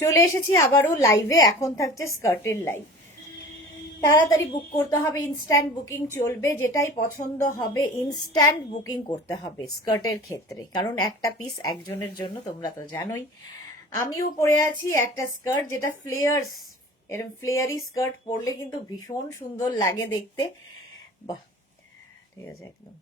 চলে এসেছি আবারও লাইভে। এখন থাকছে স্কার্টের লাইভ। তাড়াতাড়ি বুক করতে হবে, ইনস্ট্যান্ট বুকিং চলবে। যেটাই পছন্দ হবে ইনস্ট্যান্ট বুকিং করতে হবে স্কার্টের ক্ষেত্রে, কারণ একটা পিস একজনের জন্য, তোমরা তো জানোই। আমিও পরে আছি একটা স্কার্ট যেটা ফ্লেয়ার্স, এরকম ফ্লেয়ারি স্কার্ট পরলে কিন্তু ভীষণ সুন্দর লাগে দেখতে। বাহ, ঠিক আছে, একদম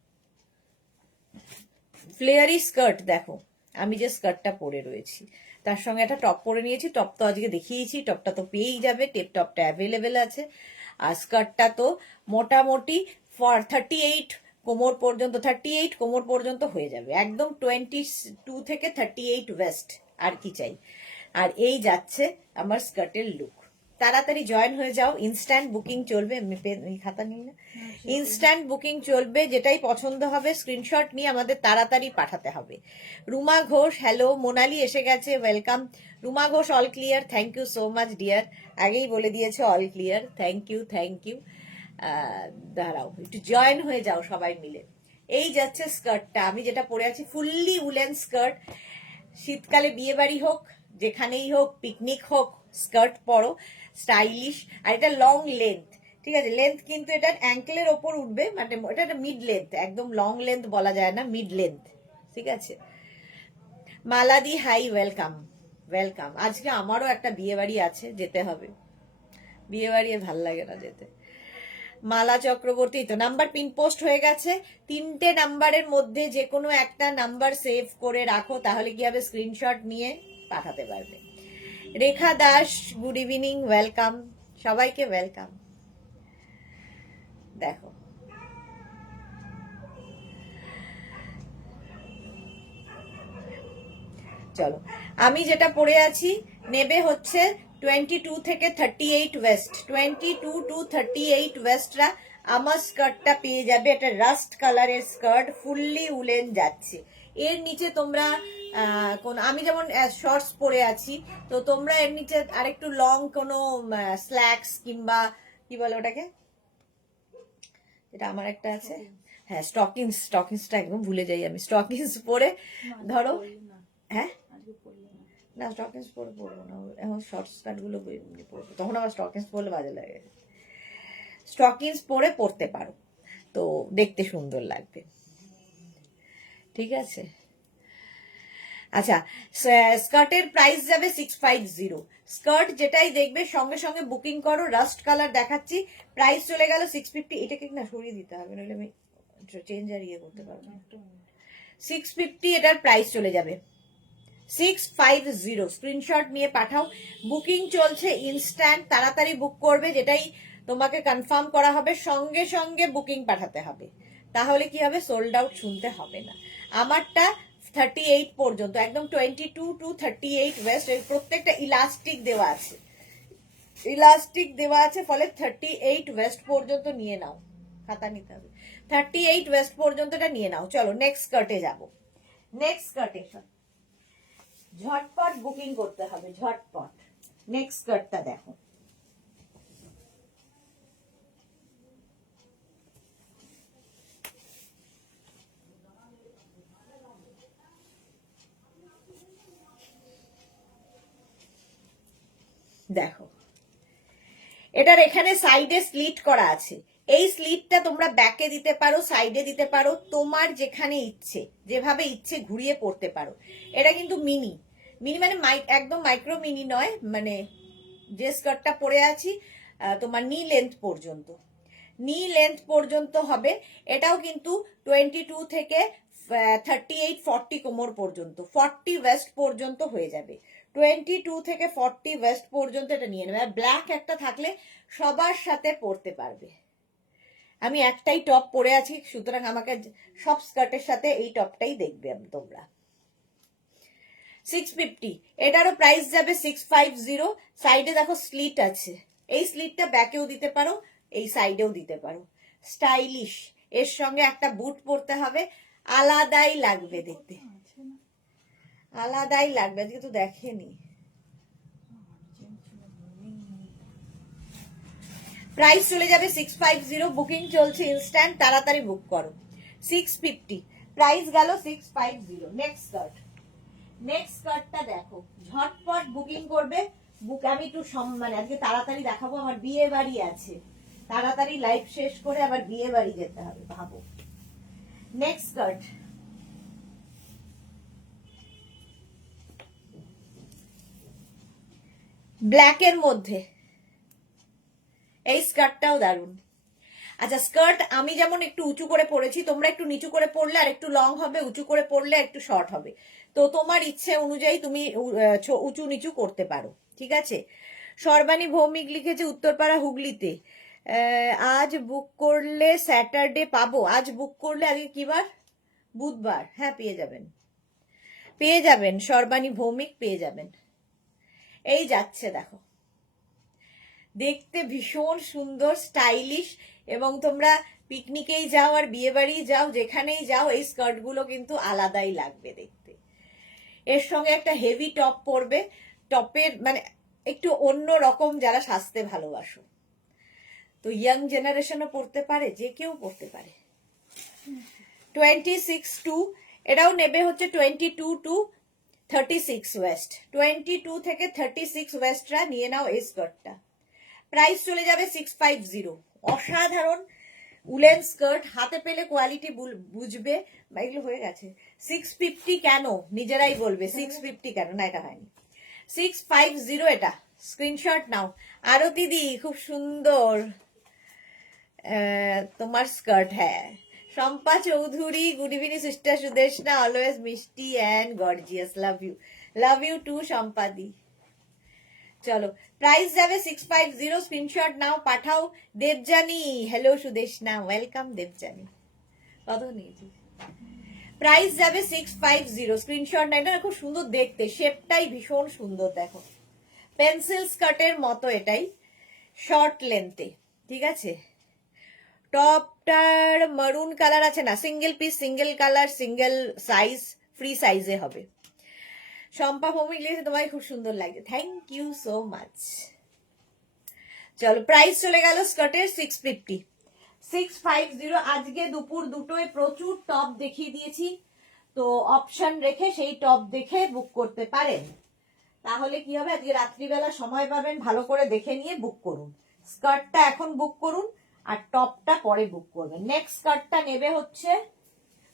ফ্লেয়ারি স্কার্ট। দেখো আমি যে স্কার্টটা পরে রয়েছি তার সঙ্গে একটা টপ পরে নিয়েছি। টপ তো আজকে দেখিয়েছি, টপটা তো পেয়েই যাবে, টপটা অ্যাভেলেবেল আছে। আর স্কার্টটা তো মোটামুটি 38 কোমর পর্যন্ত, 38 কোমর পর্যন্ত হয়ে যাবে, একদম 22 থেকে 38 ওয়েস্ট। আর কি চাই। আর এই যাচ্ছে আমার স্কার্টের লুক। তাড়াতাড়ি জয়েন হয়ে যাও, ইনস্ট্যান্ট বুকিং চলবে। খাতা নিই না, ইনস্ট্যান্ট বুকিং চলবে। যেটাই পছন্দ হবে স্ক্রিনশট নিয়ে আমাদের তাড়াতাড়ি পাঠাতে হবে। রুমা ঘোষ, হ্যালো। মোনালি এসে গেছে, welcome. Ruma Ghosh, all clear, thank you so much dear. আগেই বলে দিয়েছে all clear, thank you thank you. দাঁড়াও, একটু জয়েন হয়ে যাও সবাই মিলে। এই যাচ্ছে স্কার্টটা, আমি যেটা পরে আছি ফুললি উলেন স্কার্ট। শীতকালে বিয়ে বাড়ি হোক, যেখানেই হোক, পিকনিক হোক, স্কার্ট পরো, স্টাইলিশ। আর এটা লং লেন্থ, ঠিক আছে, লেন্থ কিন্তু এটা অ্যাঙ্কেলের ওপর উঠবে, মানে এটা মিড লেন্থ, একদম লং লেন্থ বলা যায় না, মিড লেন্থ, ঠিক আছে। মালাদি, হাই, ওয়েলকাম ওয়েলকাম। আজকে আমারও একটা বিয়ে বাড়ি আছে, যেতে হবে। বিয়ে বাড়ি ভাল লাগে না যেতে। মালা চক্রবর্তী, তো নাম্বার পিন পোস্ট হয়ে গেছে। 3টে নাম্বারের মধ্যে যে কোনো একটা নাম্বার সেভ করে রাখো, তাহলে কি হবে, স্ক্রিনশট নিয়ে পাঠাতে পারবে। রেখা দাস, গুড ইভিনিং, ওয়েলকাম, সবাইকে ওয়েলকাম। দেখো চলো, আমি যেটা পরে আছি নেবে হচ্ছে 22 থেকে 38 ওয়েস্ট। 22 টু 38 ওয়েস্টরা আমার স্কার্টটা পেয়ে যাবে। এটা রাস্ট কালারের স্কার্ট, ফুললি উলেন যাচ্ছে। এর নিচে তোমরা কোন, আমি যেমন শর্টস পরে আছি, তো তোমরা এর নিচে আরেকটু লং কোনো স্ল্যাক্স কিংবা কি বলে ওটাকে, এটা আমার একটা আছে, হ্যাঁ স্টকিংসটা একদম ভুলে যাই আমি। স্টকিংস পরে ধরো, হ্যাঁ না স্টকিংস পরে পরবো না এখন, শর্ট স্কার্ট গুলো পরবো, তখন আবার স্টকিংস পরলে বাজে লাগে। স্টকিংস পরে পরতে পারো, তো দেখতে সুন্দর লাগবে, ঠিক আছে। আচ্ছা, স্কার্টের প্রাইস যাবে 650। স্কার্ট যেটাই দেখবে সঙ্গে সঙ্গে বুকিং করো। রাস্ট কালার দেখাচ্ছি, প্রাইস চলে গেল 650। এটাকে না সরিয়ে দিতে হবে, নইলে আমি চেঞ্জ আর ইয়ে করতে পারবো না। 650 এটার প্রাইস চলে যাবে, 650। স্ক্রিনশট নিয়ে পাঠাও। বুকিং চলছে ইনস্ট্যান্ট, তাড়াতাড়ি বুক করবে। যেটাই তোমাকে কনফার্ম করা হবে সঙ্গে সঙ্গে বুকিং পাঠাতে হবে, তাহলে কি হবে, সোল্ড আউট শুনতে হবে না। আমারটা 38 পর্যন্ত, একদম 22 টু 38 ওয়েস্ট। প্রত্যেকটা ইলাস্টিক দেওয়া আছে, ইলাস্টিক দেওয়া আছে, ফলে 38 ওয়েস্ট পর্যন্ত নিয়ে নাও। খাতা নিতে হবে, 38 ওয়েস্ট পর্যন্তটা নিয়ে নাও। চলো নেক্সট স্কার্টে যাবো। নেক্সট স্কার্টে ঝটপট বুকিং করতে হবে, ঝটপট। নেক্সট স্কার্টটা দেখো, দেখো এটার এখানে সাইডে স্লিট করা আছে। এই স্লিটটা তোমরা ব্যাকে দিতে পারো, সাইডে দিতে পারো, তোমার যেখানে ইচ্ছে, যেভাবে ইচ্ছে ঘুরিয়ে পড়তে পারো। এটা কিন্তু মিনি, মিনি মানে একদম মাইক্রো মিনি নয়, মানে যে স্কার্টটা পরে আছি তোমার নি লেন্থ পর্যন্ত, নি লেন্থ পর্যন্ত হবে। এটাও কিন্তু 22 থেকে 38 40 কোমর পর্যন্ত, 40 ওয়েস্ট পর্যন্ত হয়ে যাবে। 22 থেকে 40 ওয়েস্ট পর্যন্ত এটা নিয়ে নেবে। ব্ল্যাক একটা থাকলে সবার সাথে পরতে পারবে। আমি একটাই টপ পরে আছি, সুতরাং আমাকে সব স্কার্টের সাথে এই টপটাই দেখবে তোমরা। 650, এটারও প্রাইস যাবে 650। সাইডে দেখো স্লিট আছে, এই স্লিটটা ব্যাকেও দিতে পারো, এই সাইডেও দিতে পারো। স্টাইলিশ, এর সঙ্গে একটা বুট পরতে হবে, আলাদাই লাগবে দেখতে, আলাদাই লাগবে। আজকে তো দেখেনি। প্রাইস চলে যাবে 650, বুকিং চলছে ইনস্ট্যান্ট, তাড়াতাড়ি বুক করো। 650 প্রাইস গেল 650। নেক্সট স্কার্ট, নেক্সট স্কার্টটা দেখো, ঝটপট বুকিং করবে। বুক আমি একটু মানে আজকে তাড়াতাড়ি দেখাবো, আমার বিয়ে বাড়ি আছে, তাড়াতাড়ি লাইভ শেষ করে আবার বিয়ে বাড়ি যেতে হবে, ভাবো। নেক্সট স্কার্ট, ব্ল্যাকের মধ্যে, এই স্কার্টটাও দারুন। আচ্ছা, স্কার্ট আমি যেমন একটু উঁচু করে পরেছি, তোমরা একটু নিচু করে পরলে আর একটু লং হবে, উঁচু করে পরলে একটু শর্ট হবে। তো তোমার ইচ্ছে অনুযায়ী তুমি উঁচু নিচু করতে পারো, ঠিক আছে। সর্বাণী ভৌমিক লিখেছে উত্তরপাড়া হুগলিতে, আজ বুক করলে স্যাটারডে পাবো। আজ বুক করলে, আজকে কি বার? বুধবার, হ্যাঁ পেয়ে যাবেন, পেয়ে যাবেন সর্বাণী ভৌমিক, পেয়ে যাবেন। এই যাচ্ছে দেখো, দেখতে ভীষণ সুন্দর, স্টাইলিশ, এবং তোমরা পিকনিকেই যাও আর বিয়ে বাড়ি যাও, যেখানেই যাও এই স্কার্ট গুলো কিন্তু আলাদাই লাগবে দেখতে। এর সঙ্গে একটা হেভি টপ পরবে, টপের মানে একটু অন্য রকম, যারা সাজতে ভালোবাসো, তো ইয়াং জেনারেশনও পড়তে পারে, যে কেউ পড়তে পারে। 26 এটাও নেবে হচ্ছে 22 to 36 ওয়েস্ট, 22 থেকে 36 ওয়েস্টরা নিয়ে নাও এই স্কার্টটা। প্রাইস চলে যাবে 650। অসাধারণ উলেন স্কার্ট, হাতে পেলে কোয়ালিটি বুঝবে। এগুলো হয়ে গেছে 650 কেন, নিজেরাই বলবে 650 কেন, না এটা হয়নি, 650 এটা। স্ক্রিনশট নাও। আরো দিদি খুব সুন্দর তোমার স্কার্ট, হ্যাঁ। Shampa Chowdhury, good evening sister Sudeshna, always মিষ্টি and gorgeous, love you too Shampa di. চলো, প্রাইস যাবে 650, স্ক্রিনশট নাও, পাঠাও। Debjani, hello Sudeshna, welcome Debjani. কত নিয়েছি? প্রাইস যাবে 650, স্ক্রিনশট না। এটা খুব সুন্দর দেখতে, শেপটাই ভীষণ সুন্দর, দেখো পেন্সিল স্কার্টের মতো, এটাই শর্ট লেন্থে, ঠিক আছে। টপটার মারুন কালার আছে না, single piece, single colour, single size, free সাইজে হবে। শম্পা ভৌমিক লিখেছে তোমায় খুব সুন্দর লাগছে, থ্যাংক ইউ সো মাচ। চলো, প্রাইস চলে গেল স্কার্টের 650। আজকে দুপুর দুটোয় প্রচুর টপ দেখিয়ে দিয়েছি, তো অপশন রেখে সেই টপ দেখে বুক করতে পারেন। তাহলে কি হবে, আজকে রাত্রিবেলা সময় পাবেন, ভালো করে দেখে নিয়ে বুক করুন। স্কার্টটা এখন বুক করুন আর টপটা পরে বুক করবেন। নেক্সট স্কার্টটা নেবে হচ্ছে,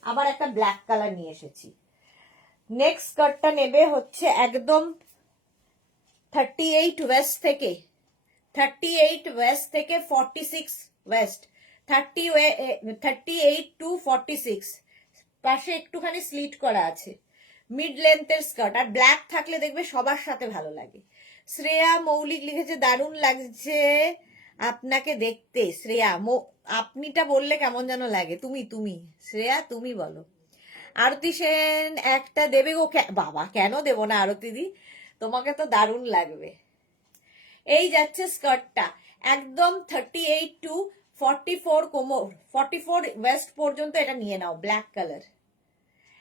আবার একটা ব্ল্যাক কালার নিয়ে এসেছি। নেক্সট স্কার্টটা নেবে হচ্ছে একদম 38 ওয়েস্ট থেকে, 38 ওয়েস্ট থেকে 46 ওয়েস্ট, 38 to 46, পাশে একটুখানি স্লিট করা আছে, মিড লেন্থের স্কার্ট, আর ব্ল্যাক থাকলে দেখবে সবার সাথে ভালো লাগে। শ্রেয়া মৌলিক লিখেছে দারুণ লাগছে আপনাকে দেখতে। শ্রেয়া, আপনিটা বললে কেমন যেন লাগে, তুমি শ্রেয়া তুমি বলো। আরতি সেন একটা দেবে গো, বাবা কেন দেবো না আরতি দি, তোমাকে তো দারুণ লাগবে। এই যাচ্ছে স্কার্টটা, একদম 38 to 44 কোমর, 44 ওয়েস্ট পর্যন্ত এটা নিয়ে নাও, ব্ল্যাক কালার।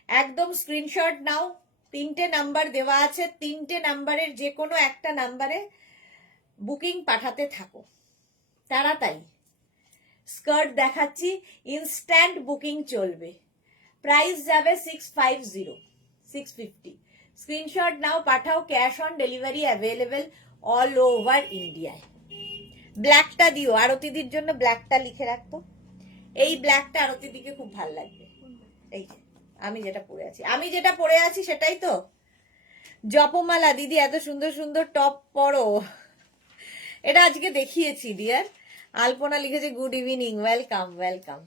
একদম স্ক্রিনশট নাও, 3টে নাম্বার দেওয়া আছে, 3টে নাম্বারের যে কোনো একটা নাম্বারে বুকিং পাঠাতে থাকো তাড়াতাড়ি। স্কার্ট দেখাচ্ছি, ইনস্ট্যান্ট বুকিং চলবে। প্রাইস যাবে 650, 650। স্ক্রিনশট নাও, পাঠাও, cash on delivery available all over ইন্ডিয়ায়। ব্ল্যাকটা দিও, আরতিদির জন্য ব্ল্যাকটা লিখে রাখতো, এই ব্ল্যাকটা আরতিদিকে খুব ভালো লাগবে। এই আমি যেটা পরে আছি সেটাই তো। জপমালা দিদি এত সুন্দর সুন্দর টপ পরো, এটা আজকে দেখিয়েছি ডিয়ার। আলপনা লিখেছে গুড ইভিনিং, ওয়েলকাম ওয়েলকাম।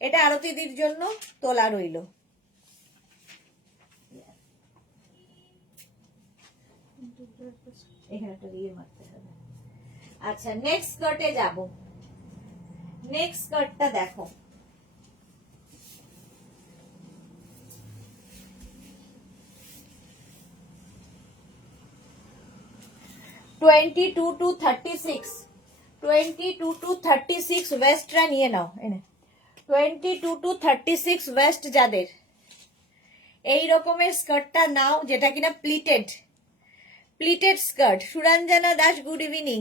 এটা আরতিদির জন্য তোলা রইল। এখানে একটা দিয়ে মারতে হবে। আচ্ছা, নেক্সট স্কার্টে যাব। নেক্সট স্কার্টটা দেখো, টু টু 36 ওয়েস্টরা নিয়ে নাও, এনে 22 to 36 ওয়েস্ট যাদের, এই রকমের স্কার্টটা নাও, যেটা কিনা pleated skirt. Suranjana Das good evening.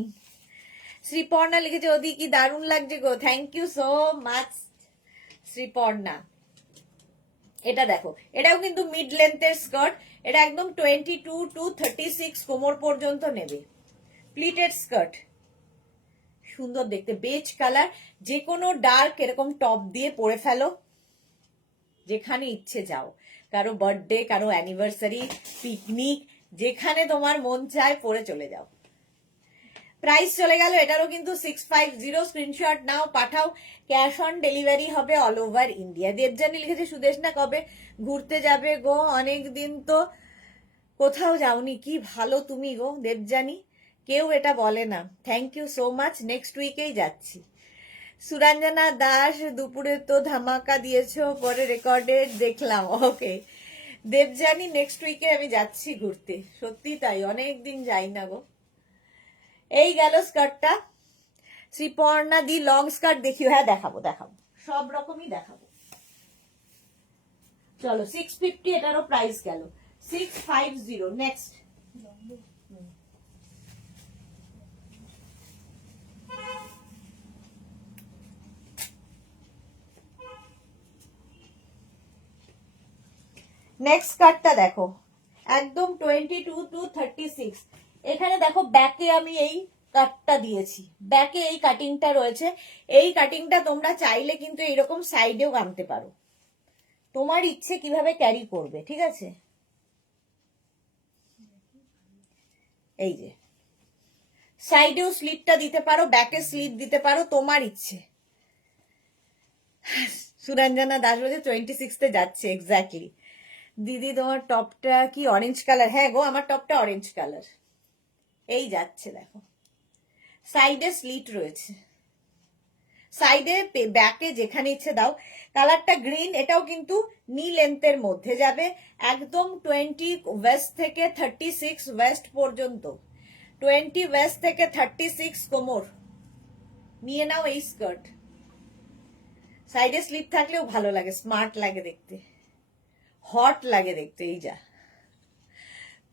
Sriparna লিখেছে ওদি কি দারুণ লাগছে গো, thank you so much Sriparna. এটা দেখো, এটাও কিন্তু মিড লেন্থের স্কার্ট। এটা একদম 22 to 36 কোমর পর্যন্ত নেবে। প্লিটেড স্কার্ট, সুন্দর দেখতে, বেজ কালার। যে কোনো ডার্ক এরকম টপ দিয়ে পরে ফেলো, যেখানে ইচ্ছে যাও, কারো বার্থডে, কারো অ্যানিভার্সারি, পিকনিক, যেখানে তোমার মন চায় পরে চলে যাও। প্রাইস চলে গেল এটারও কিন্তু 650। স্ক্রিনশট নাও, পাঠাও, ক্যাশ অন ডেলিভারি হবে অল ওভার ইন্ডিয়া। দেবজানি লিখেছে সুদেশনা কবে ঘুরতে যাবে গো? অনেক দিন তো কোথাও যাওনি, কি ভালো তুমি গো দেবজানি, কেউ এটা বলে না। Thank you so much, next উইকেই যাচ্ছি। সুরঞ্জনা দাস, দুপুরে তো ধামাকা দিয়েছো, পরে রেকর্ডে দেখলাম। ওকে দেবজানি, নেক্সট উইকে আমি যাচ্ছি ঘুরতে, সত্যি তাই, অনেক দিন যাই না গো। এই গেল স্কার্টটা। শ্রীপর্ণা দি লং স্কার্ট দেখিও। হ্যাঁ দেখাবো দেখাবো, সব রকমই দেখাবো। চলো 650 এটারও প্রাইস গেল 650। নেক্সট নেক্সট স্কার্টটা দেখো, একদম 22 to 36। এখানে দেখো ব্যাকে আমি এই কাটটা দিয়েছি, ব্যাকে এই কাটিংটা রয়েছে। এই কাটিংটা তোমরা চাইলে কিন্তু এরকম সাইডেও আনতে পারো, তোমার ইচ্ছে কিভাবে ক্যারি করবে, ঠিক আছে। এই যে সাইডেও স্লিটটা দিতে পারো, ব্যাকে স্লিট দিতে পারো, তোমার ইচ্ছে। সুরঞ্জনা দাস বলছে 26 যাচ্ছে, এক্স্যাক্টলি। দিদি তোমার টপটা কি অরেঞ্জ কালার? হ্যাঁ গো, আমার টপটা অরেঞ্জ কালার। এই যাচ্ছে দেখো, সাইডে স্লিট রয়েছে, সাইডে ব্যাকে যেখানে ইচ্ছে দাও। কালারটা গ্রিন, এটাও কিন্তু নি লেন্থের মধ্যে যাবে, একদম 20 ওয়েস্ট থেকে 36 ওয়েস্ট পর্যন্ত। 20 ওয়েস্ট থেকে 36 কোমর নিয়ে নাও এই স্কার্ট। সাইডে স্লিপ থাকলেও ভালো লাগে, স্মার্ট লাগে দেখতে, হট লাগে দেখতে। এই যা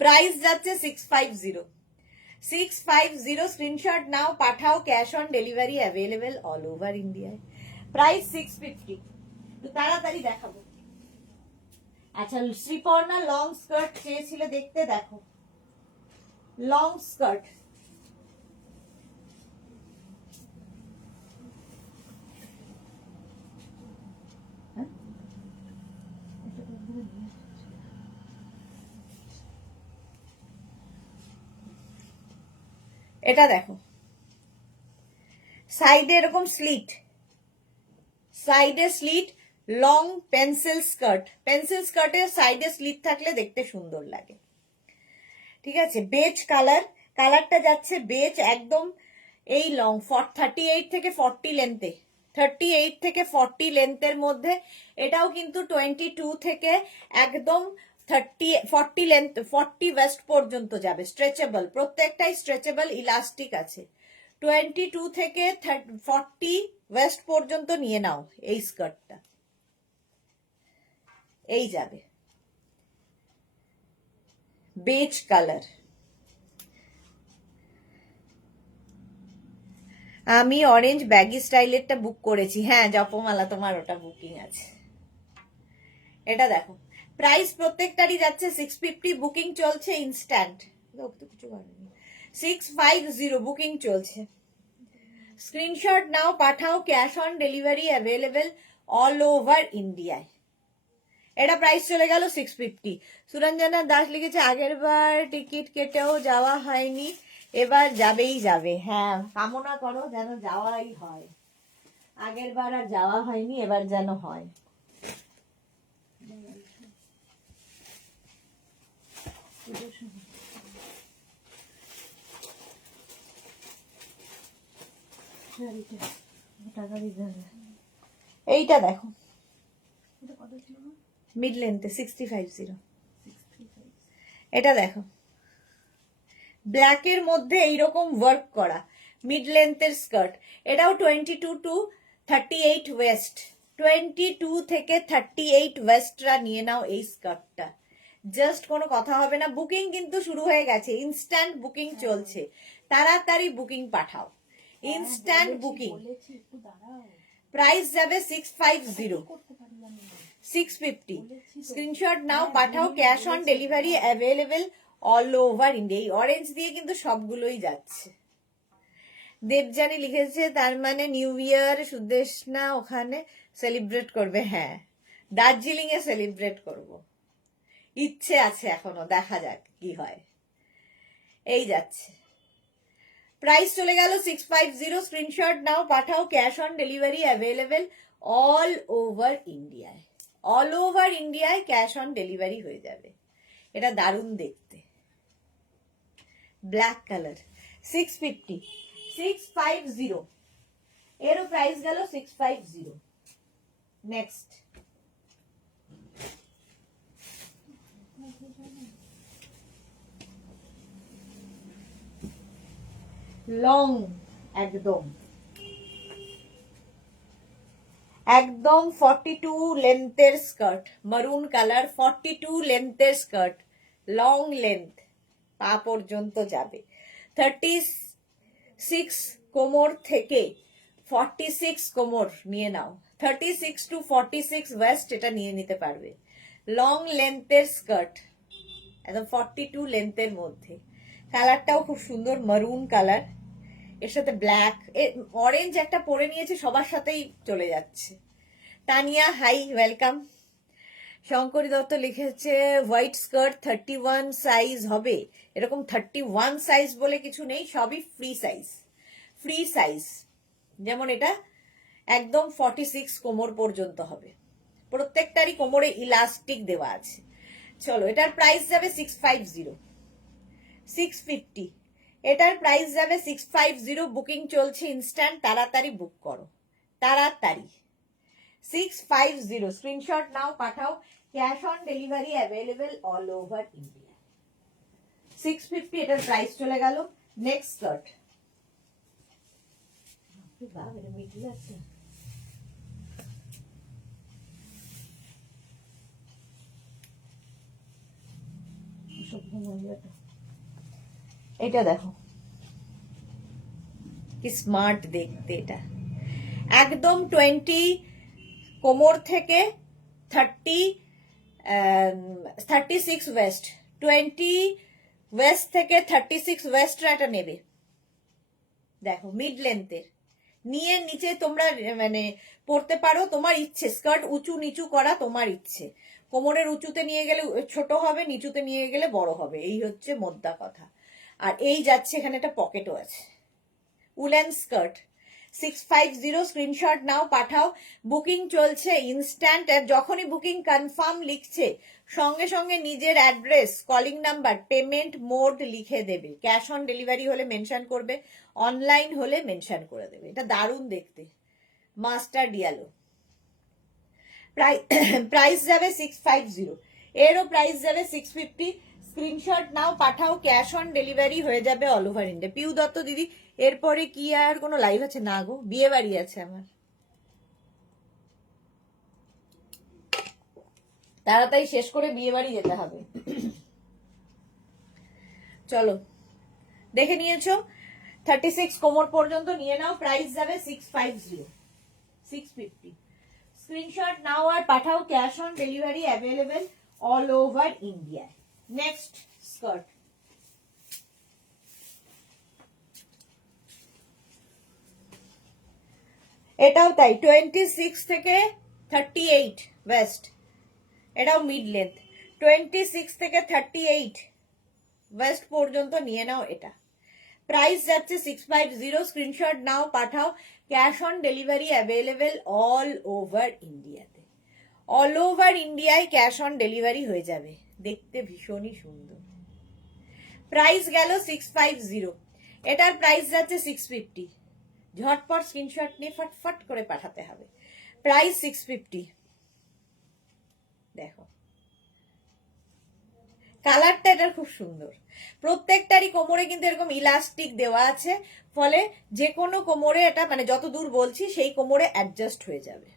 প্রাইস যাচ্ছে 650। 650 স্ক্রিনশট নাও, পাঠাও, cash on delivery available all over ইন্ডিয়ায়। প্রাইস 650। তো তাড়াতাড়ি দেখাবো। আচ্ছা, শ্রীপর্ণা লং স্কার্ট চেয়েছিলে দেখতে, দেখো লং স্কার্ট। এটা দেখো, সাইডে এরকম স্লিট, সাইডে slit, long pencil skirt. Pencil স্কার্টের সাইডে স্লিট থাকলে দেখতে সুন্দর লাগে, ঠিক আছে। বেজ কালার, কালারটা যাচ্ছে বেজ, একদম এই লং 38 থেকে 40 লেন্থে, 38 থেকে 40 লেন্থের মধ্যে। এটাও কিন্তু 22 থেকে একদম 40 লেন্থ, 40 ওয়েস্ট পর্যন্ত যাবে। স্ট্রেচেবল, প্রত্যেকটাই স্ট্রেচেবল, ইলাস্টিক আছে। 22 থেকে 40 ওয়েস্ট পর্যন্ত নিয়ে নাও এই স্কার্টটা, এই যাবে বেজ কালার। আমি অরেঞ্জ ব্যাগি স্টাইলেরটা বুক করেছি। হ্যাঁ জপমালা, তোমার ওটা বুকিং আছে। এটা দেখো, প্রাইস প্রত্যেকটারই যাচ্ছে 650, বুকিং চলছে ইনস্ট্যান্ট। 650 বুকিং চলছে। স্ক্রিনশট নাও, পাঠাও, cash on delivery available all over ইন্ডিয়ায়। এটা প্রাইস চলে গেল 650। সুরঞ্জনা দাস লিখেছে আগের বার টিকিট কেটেও যাওয়া হয়নি, এবার যাবেই যাবে। হ্যাঁ, কামনা করো যেন যাওয়াই হয়। আগের বার আর যাওয়া হয়নি, এবার যেন হয়। এইটা দেখো, মিড লেন্থে 650। এটা দেখো, ব্ল্যাকের মধ্যে এইরকম ওয়ার্ক করা মিড লেন্থের স্কার্ট। এটাও 22 to 38 ওয়েস্ট। 22 থেকে 38 ওয়েস্টরা নিয়ে নাও এই স্কার্টটা। জাস্ট কোনো কথা হবে না। বুকিং কিন্তু শুরু হয়ে গেছে, ইনস্ট্যান্ট বুকিং চলছে, তাড়াতাড়ি বুকিং পাঠাও, ইনস্ট্যান্ট বুকিং। প্রাইস যাবে 650। 650 স্ক্রিনশট নাও পাঠাও, cash on delivery available all over India. এই অরেঞ্জ দিয়ে কিন্তু সবগুলোই যাচ্ছে। দেবজানি লিখেছে তার মানে নিউ ইয়ার সুদেশনা ওখানে সেলিব্রেট করবে। হ্যাঁ, দার্জিলিং এ সেলিব্রেট করব, ইচ্ছে আছে এখনো, দেখা যাক কি হয়। এই যাচ্ছে, প্রাইস চলে গেল 650। স্ক্রিনশট নাও পাঠাও, cash on delivery available all over ইন্ডিয়ায়। অল ওভার ইন্ডিয়ায় ক্যাশ অন ডেলিভারি হয়ে যাবে। এটা দারুণ দেখতে, ব্ল্যাক কালার। 650 650 এরও প্রাইস গেল 650। নেক্সট লং, একদম একদম 42 লেন্থের স্কার্ট, মারুন কালার, 42 লেন্থের স্কার্ট, লং লেন্থ, পা পর্যন্ত যাবে। 36 কোমর থেকে 46 কোমর নিয়ে নাও, 36 to 46 ওয়েস্ট এটা নিয়ে নিতে পারবে। লং লেন্থের স্কার্ট, একদম 42 লেন্থের মধ্যে। কালারটাও খুব সুন্দর, মারুন কালার, এর সাথে ব্ল্যাক, অরেঞ্জ একটা পরে নিয়েছে, সবার সাথেই চলে যাচ্ছে। Tania hi, welcome. শঙ্করী দত্ত লিখেছে হোয়াইট স্কার্ট 31 সাইজ হবে। এরকম 31 সাইজ বলে কিছু নেই, সবই ফ্রি সাইজ। ফ্রি সাইজ যেমন এটা একদম 46 কোমর পর্যন্ত হবে, প্রত্যেকটারই কোমরে ইলাস্টিক দেওয়া আছে। চলো, এটার প্রাইস যাবে 650। 650 এটার প্রাইস যাবে 650। বুকিং চলছে ইনস্ট্যান্ট, তাড়াতাড়ি বুক করো, তাড়াতাড়ি। 650 স্ক্রিনশট নাও পাঠাও, cash on delivery available all over India. 650 এটার প্রাইস চলে গেল। নেক্সট স্কার্ট, এটা দেখো কি স্মার্ট দেখতে। এটা একদম 20 কোমর থেকে 36 ওয়েস্ট, 20 ওয়েস্ট থেকে 36 ওয়েস্ট এটা নেবে। দেখো মিড লেন্থের, নিয়ে নিচে তোমরা মানে পড়তে পারো, তোমার ইচ্ছে। স্কার্ট উঁচু নিচু করা তোমার ইচ্ছে, কোমরের উঁচুতে নিয়ে গেলে ছোট হবে, নিচুতে নিয়ে গেলে বড় হবে, এই হচ্ছে মোদ্দা কথা। আর এই যাচ্ছে, এখানে একটা পকেটও আছে। উলেন স্কার্ট 650 স্ক্রিনশট নাও পাঠাও, বুকিং চলছে ইনস্ট্যান্ট। আর যখনই বুকিং কনফার্ম লিখছে সঙ্গে সঙ্গে নিজের address, calling number, payment mode লিখে দেবে। ক্যাশ অন ডেলিভারি হলে মেনশন করবে, অনলাইন হলে মেনশন করে দেবে। এটা দারুণ দেখতে, মাস্টার ডিয়ালো। প্রাইস যাবে 650, এরও প্রাইস যাবে 650। স্ক্রিনশট নাও পাঠাও, ক্যাশ অন ডেলিভারি হয়ে যাবে all over India. Piu Dutta দিদি, এরপরে কি আর কোনো লাইভ আছে? না গো, বিয়ে বাড়ি আছে আমার, তাড়াতাড়ি শেষ করে বিয়ে বাড়ি যেতে হবে। চলো, দেখে নিয়েছো, 36 কোমর পর্যন্ত নিয়ে নাও। প্রাইস যাবে 650। 650 স্ক্রিনশট নাও আর পাঠাও, cash on delivery available all over India. Next skirt, এটাও তাই, 26 থেকে 38 ওয়েস্ট, এটাও মিড লেন্থ। 26 থেকে 38 ওয়েস্ট পর্যন্ত নিয়ে নাও। এটা প্রাইস যাচ্ছে 650। স্ক্রিনশট নাও পাঠাও, cash on delivery available all over ইন্ডিয়াতে। অল ওভার ইন্ডিয়ায় ক্যাশ অন ডেলিভারি হয়ে যাবে। দেখতে ভীষণই সুন্দর। প্রাইস গেল 650, এটার প্রাইস যাচ্ছে 650। ঝটপট স্ক্রিনশট নিয়ে ফটফট করে পাঠাতে হবে। প্রাইস 650। দেখো কালারটা এটার খুব সুন্দর, প্রত্যেকটারই কোমরে কিন্তু এরকম ইলাস্টিক দেওয়া আছে, ফলে যে কোনো কোমরে এটা মানে যত দূর বলছি সেই কোমরে অ্যাডজাস্ট হয়ে যাবে।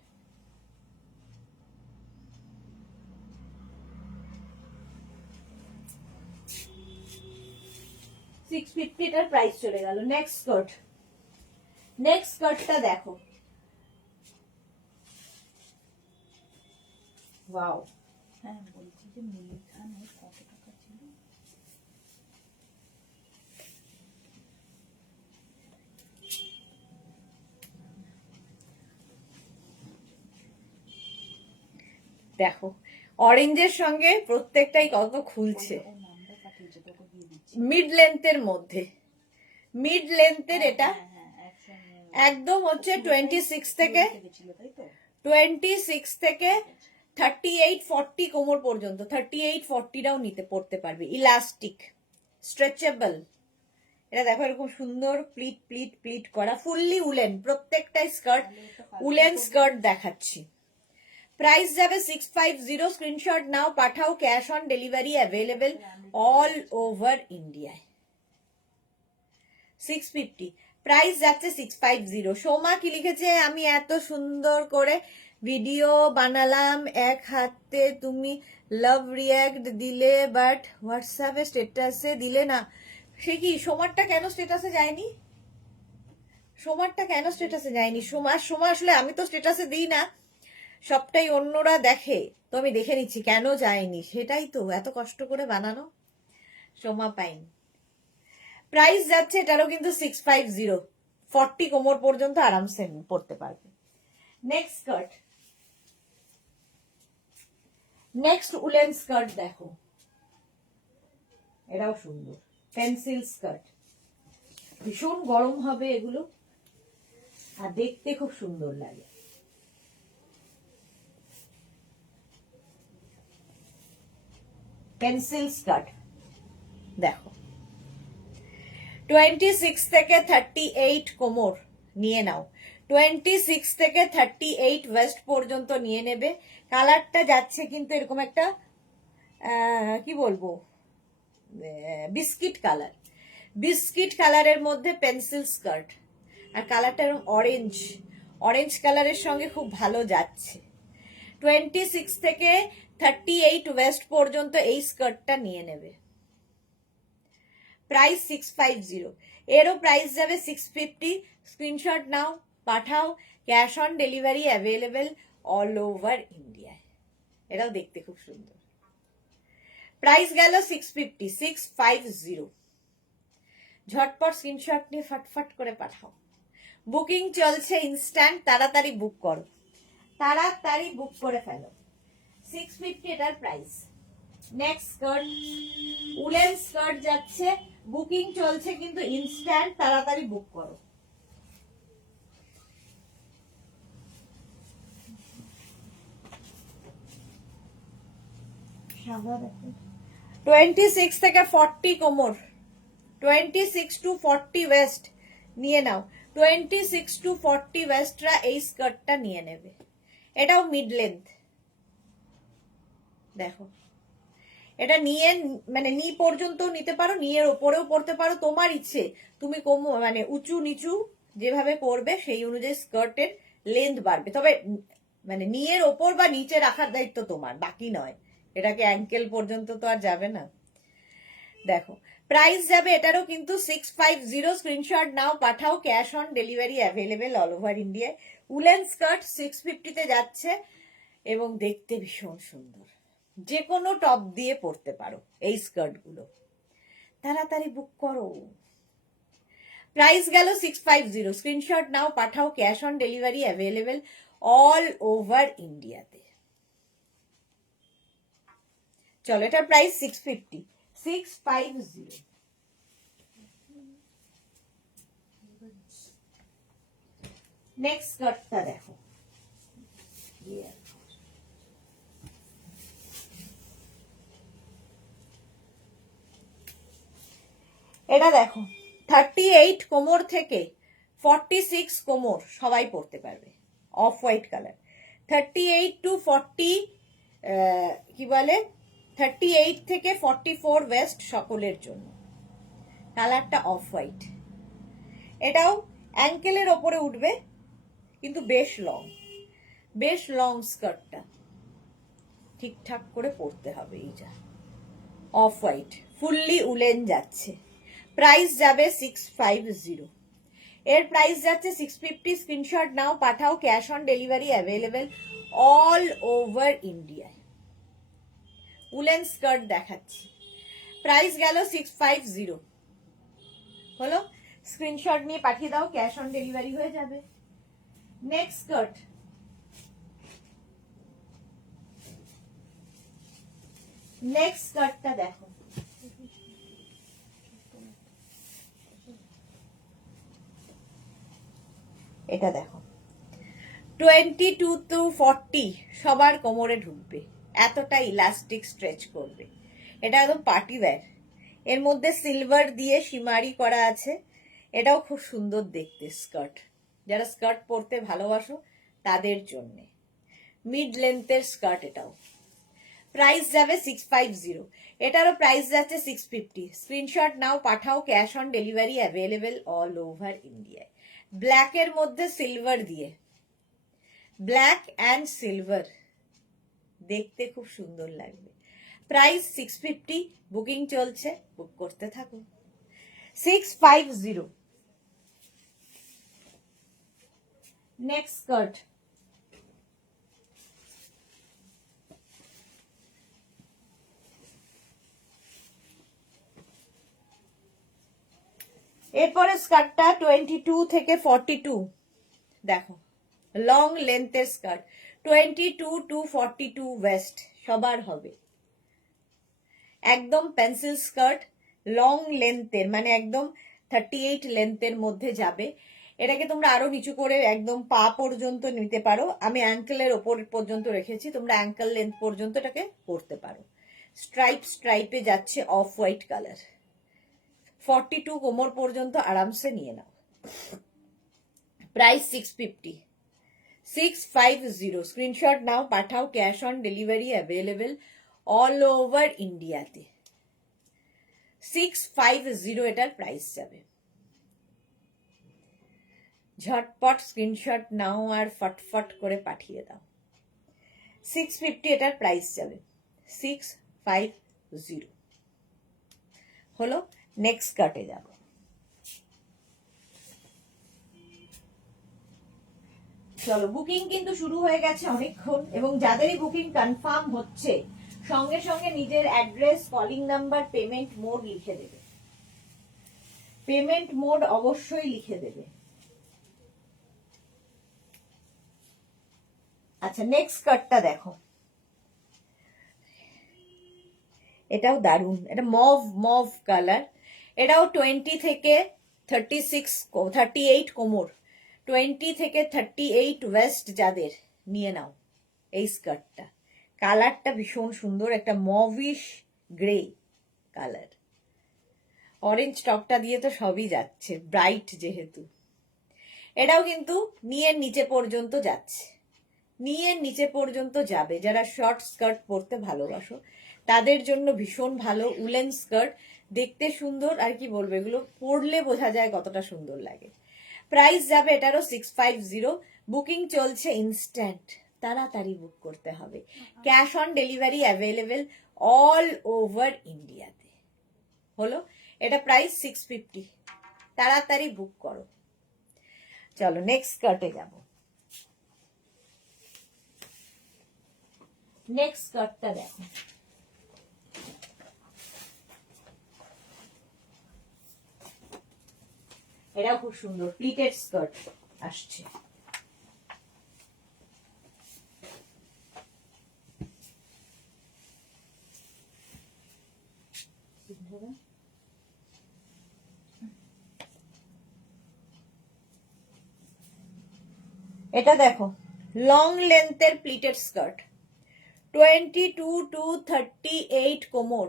$650 এটার প্রাইস চলে গেল। নেক্সট স্কার্ট, নেক্সট স্কার্টটা দেখো, ওয়াও, হ্যাঁ বলছি যে মুড়িখানে কত টাকা ছিল? দেখো অরেঞ্জের সঙ্গে প্রত্যেকটাই কত খুলছে। ও নামটা পাঠিয়েছে, তোকে দিয়ে দিচ্ছি। মিড লেন্থের মধ্যে, মিড লেন্থের এটা একদম হচ্ছে 26 থেকে 26 থেকে 38-40 কোমর পর্যন্ত, 38-40টাও নিতে পড়তে পারবে। Elastic, stretchable. এটা দেখো এরকম সুন্দর প্লিট প্লিট প্লিট করা, ফুললি উলেন, প্রত্যেকটাই স্কার্ট উলেন স্কার্ট দেখাচ্ছি। প্রাইস যাবে 650। স্ক্রিনশট নাও, পাঠাও, cash on delivery available all over ইন্ডিয়ায়। 650 প্রাইস যাচ্ছে 650। সোমা কি লিখেছে, আমি এত সুন্দর করে ভিডিও বানালাম, এক হাতে তুমি লাভ রিয়াক্ট দিলে বাট হোয়াটসঅ্যাপে স্ট্যাটাসে দিলে না। সে কি সোমারটা কেন স্ট্যাটাসে যায়নি? সোমারটা কেন স্ট্যাটাসে যায়নি? সোমা আসলে আমি তো স্ট্যাটাসে দিই না, সবটাই অন্যরা দেখে, তো আমি দেখে নিচ্ছি কেন যায়নি। সেটাই তো এত কষ্ট করে বানানো। সোমা পাইন প্রাইস যাচ্ছে এটারও কিন্তু 650। 40 কোমর পর্যন্ত আরামসে পড়তে পারবে। Next skirt, next woollen skirt দেখো, এটাও সুন্দর, পেন্সিল স্কার্ট। ভীষণ গরম হবে এগুলো, আর দেখতে খুব সুন্দর লাগে। পেন্সিল স্কার্ট দেখো, 26 থেকে 38 কোমর নিয়ে নাও, 26 থেকে 38 ওয়েস্ট পর্যন্ত নিয়ে নেবে। কালারটা যাচ্ছে কিন্তু এরকম একটা কি বলবো, বিস্কিট কালার, বিস্কিট কালারের মধ্যে পেন্সিল স্কার্ট, আর কালারটা এরকম অরেঞ্জ, অরেঞ্জ কালারের সঙ্গে খুব ভালো যাচ্ছে। 26 থেকে 38 ওয়েস্ট পর্যন্ত এই স্কার্টটা নিয়ে নেবে। প্রাইস 650। এরও প্রাইস যাবে 650। স্ক্রিনশট নাও, পাঠাও, cash on delivery available all over ইন্ডিয়ায়। এটাও দেখতে খুব সুন্দর। প্রাইস গেল 650, 650। ঝটপট স্ক্রিনশট নিয়ে ফটফট করে পাঠাও। বুকিং চলছে ইনস্ট্যান্ট, তাড়াতাড়ি বুক করো, তাড়াতাড়ি বুক করে ফেলো। 650 এটার price. Next skirt, woollen skirt যাচ্ছে, বুকিং চলছে কিন্তু ইনস্ট্যান্ট, তাড়াতাড়ি বুক করো। দেখো 26 থেকে 40 কোমর, 26 to 40 ওয়েস্ট নিয়ে নাও। 26 to 40 ওয়েস্টরা এই স্কার্টটা নিয়ে নেবে। এটাও মিড লেন্থ দেখো, এটা নিয়ে মানে নি পর্যন্ত নিতে পারো, নিয়ের ওপরেও পড়তে পারো, তোমার ইচ্ছে। তুমি মানে উঁচু নিচু যেভাবে পরবে সেই অনুযায়ী স্কার্টের লেন্থ বাড়বে, তবে মানে নিয়ের ওপর বা নিচে রাখার দায়িত্ব তোমার, বাকি নয়। এটাকে অ্যাঙ্কেল পর্যন্ত তো আর যাবে না। দেখো প্রাইস যাবে এটারও কিন্তু 650। স্ক্রিনশট নাও, পাঠাও, cash on delivery available all over ইন্ডিয়ায়। উলেন স্কার্ট 650-তে যাচ্ছে এবং দেখতে ভীষণ সুন্দর, যে কোনো টপ দিয়ে পরতে পারো এই স্কার্ট গুলো। তাড়াতাড়ি বুক করো। প্রাইস গেল 650। স্ক্রিনশট নাও, পাঠাও, cash on delivery available all over ইন্ডিয়াতে। চলো এটার প্রাইস 650, 650। নেক্সট স্কার্টটা দেখো, এটা দেখো 38 কোমর থেকে 46 কোমর সবাই পরতে পারবে, অফ হোয়াইট কালার। 38 to 40 কি বলে 38 থেকে 44 ওয়েস্ট সকলের জন্য। কালারটা অফ হোয়াইট, এটাও অ্যাঙ্কেলের ওপরে উঠবে কিন্তু বেশ লং, বেশ লং স্কার্টটা ঠিকঠাক করে পরতে হবে। এইটা অফ হোয়াইট ফুললি উলেন যাচ্ছে। প্রাইস যাবে 650। এর প্রাইস যাচ্ছে 650। স্ক্রিনশট নাও, পাঠাও, cash on delivery available all over ইন্ডিয়ায়। উলেন স্কার্ট দেখাচ্ছি, প্রাইস গেল 650। হলো, স্ক্রিনশট নিয়ে পাঠিয়ে দাও, ক্যাশ অন ডেলিভারি হয়ে যাবে। নেক্সট স্কার্ট, নেক্সট স্কার্টটা দেখো, এটা দেখো 22 to 40 সবার কোমরে ঢুকবে, এতটা ইলাস্টিক স্ট্রেচ করবে। এটা একদম পার্টি ওয়্যার, এর মধ্যে সিলভার দিয়ে সিমারি করা আছে, এটাও খুব সুন্দর দেখতে স্কার্ট। যারা স্কার্ট পরতে ভালোবাসো তাদের জন্য মিড লেন্থের স্কার্ট। এটাও প্রাইস যাবে 650, এটারও প্রাইস যাচ্ছে 650। স্ক্রিনশট নাও, পাঠাও, cash on delivery available all over ইন্ডিয়ায়। ব্ল্যাকের মধ্যে সিলভার দিয়ে, ব্ল্যাক অ্যান্ড সিলভার, দেখতে খুব সুন্দর লাগবে। প্রাইস 650, বুকিং চলছে, বুক করতে থাকুন। 650। নেক্সট স্কার্ট, এরপরে স্কার্টটা 22 থেকে 42 দেখো, লং লেন্থের স্কার্ট, 22 to 42 ওয়েস্ট সবার হবে। একদম পেন্সিল স্কার্ট, লং লেন্থের, মানে একদম 38 লেন্থের মধ্যে যাবে। এটাকে তোমরা আরো নিচু করে একদম পা পর্যন্ত নিতে পারো, আমি অ্যাঙ্কেলের ওপর পর্যন্ত রেখেছি, তোমরা অ্যাঙ্কেল লেন্থ পর্যন্ত এটাকে পরতে পারো। স্ট্রাইপ স্ট্রাইপে যাচ্ছে, অফ হোয়াইট কালার, 42 কোমর পর্যন্ত আরামসে নিয়ে নাও। প্রাইস 650, 650। স্ক্রিনশট নাও, পাঠাও, cash on delivery available all over ইন্ডিয়াতে। 650 এটার প্রাইস যাবে। ঝটপট স্ক্রিনশট নাও আর ফটফট করে পাঠিয়ে দাও। 650 এটার প্রাইস যাবে, 650। হলো, নেক্সট কাটে যাব। চলো, বুকিং কিন্তু শুরু হয়ে গেছে অনেকক্ষণ, এবং যাদেরই বুকিং কনফার্ম হচ্ছে সঙ্গে সঙ্গে নিজের address, calling number, payment mode লিখে দেবে। পেমেন্ট মোড অবশ্যই লিখে দেবে। আচ্ছা, নেক্সট কাটটা দেখো, এটাও দারুণ, এটা মভ মভ কালার, এটাও 20 থেকে 38 কোমর, 20 থেকে 38 ওয়েস্ট যাদের, নিয়ে নাও এই স্কার্টটা। কালারটা ভীষণ সুন্দর, একটা মভিশ গ্রে কালার, অরেঞ্জ টপটা দিয়ে তো সবই যাচ্ছে, ব্রাইট যেহেতু। এটাও কিন্তু নিয়ের নিচে পর্যন্ত যাচ্ছে, নিয়ের নিচে পর্যন্ত যাবে। যারা শর্ট স্কার্ট পরতে ভালোবাসো তাদের জন্য ভীষণ ভালো। উলেন স্কার্ট, দেখতে সুন্দর, আর কি বলবো, এগুলো পরলে বোঝা যায় কতটা সুন্দর লাগে। প্রাইস যাবে এটারও 650। বুকিং চলছে ইনস্ট্যান্ট, তাড়াতাড়ি বুক করতে হবে। Cash on delivery available all over ইন্ডিয়াতে। হলো, এটা প্রাইস 650, তাড়াতাড়ি বুক করো। চলো, নেক্সট স্কার্টে যাব। নেক্সট স্কার্টটা দেখো, এটাও খুব সুন্দর, প্লিটেড স্কার্ট আসছে। এটা দেখো, লং লেন্থের প্লিটেড স্কার্ট, 22 to 38 কোমর,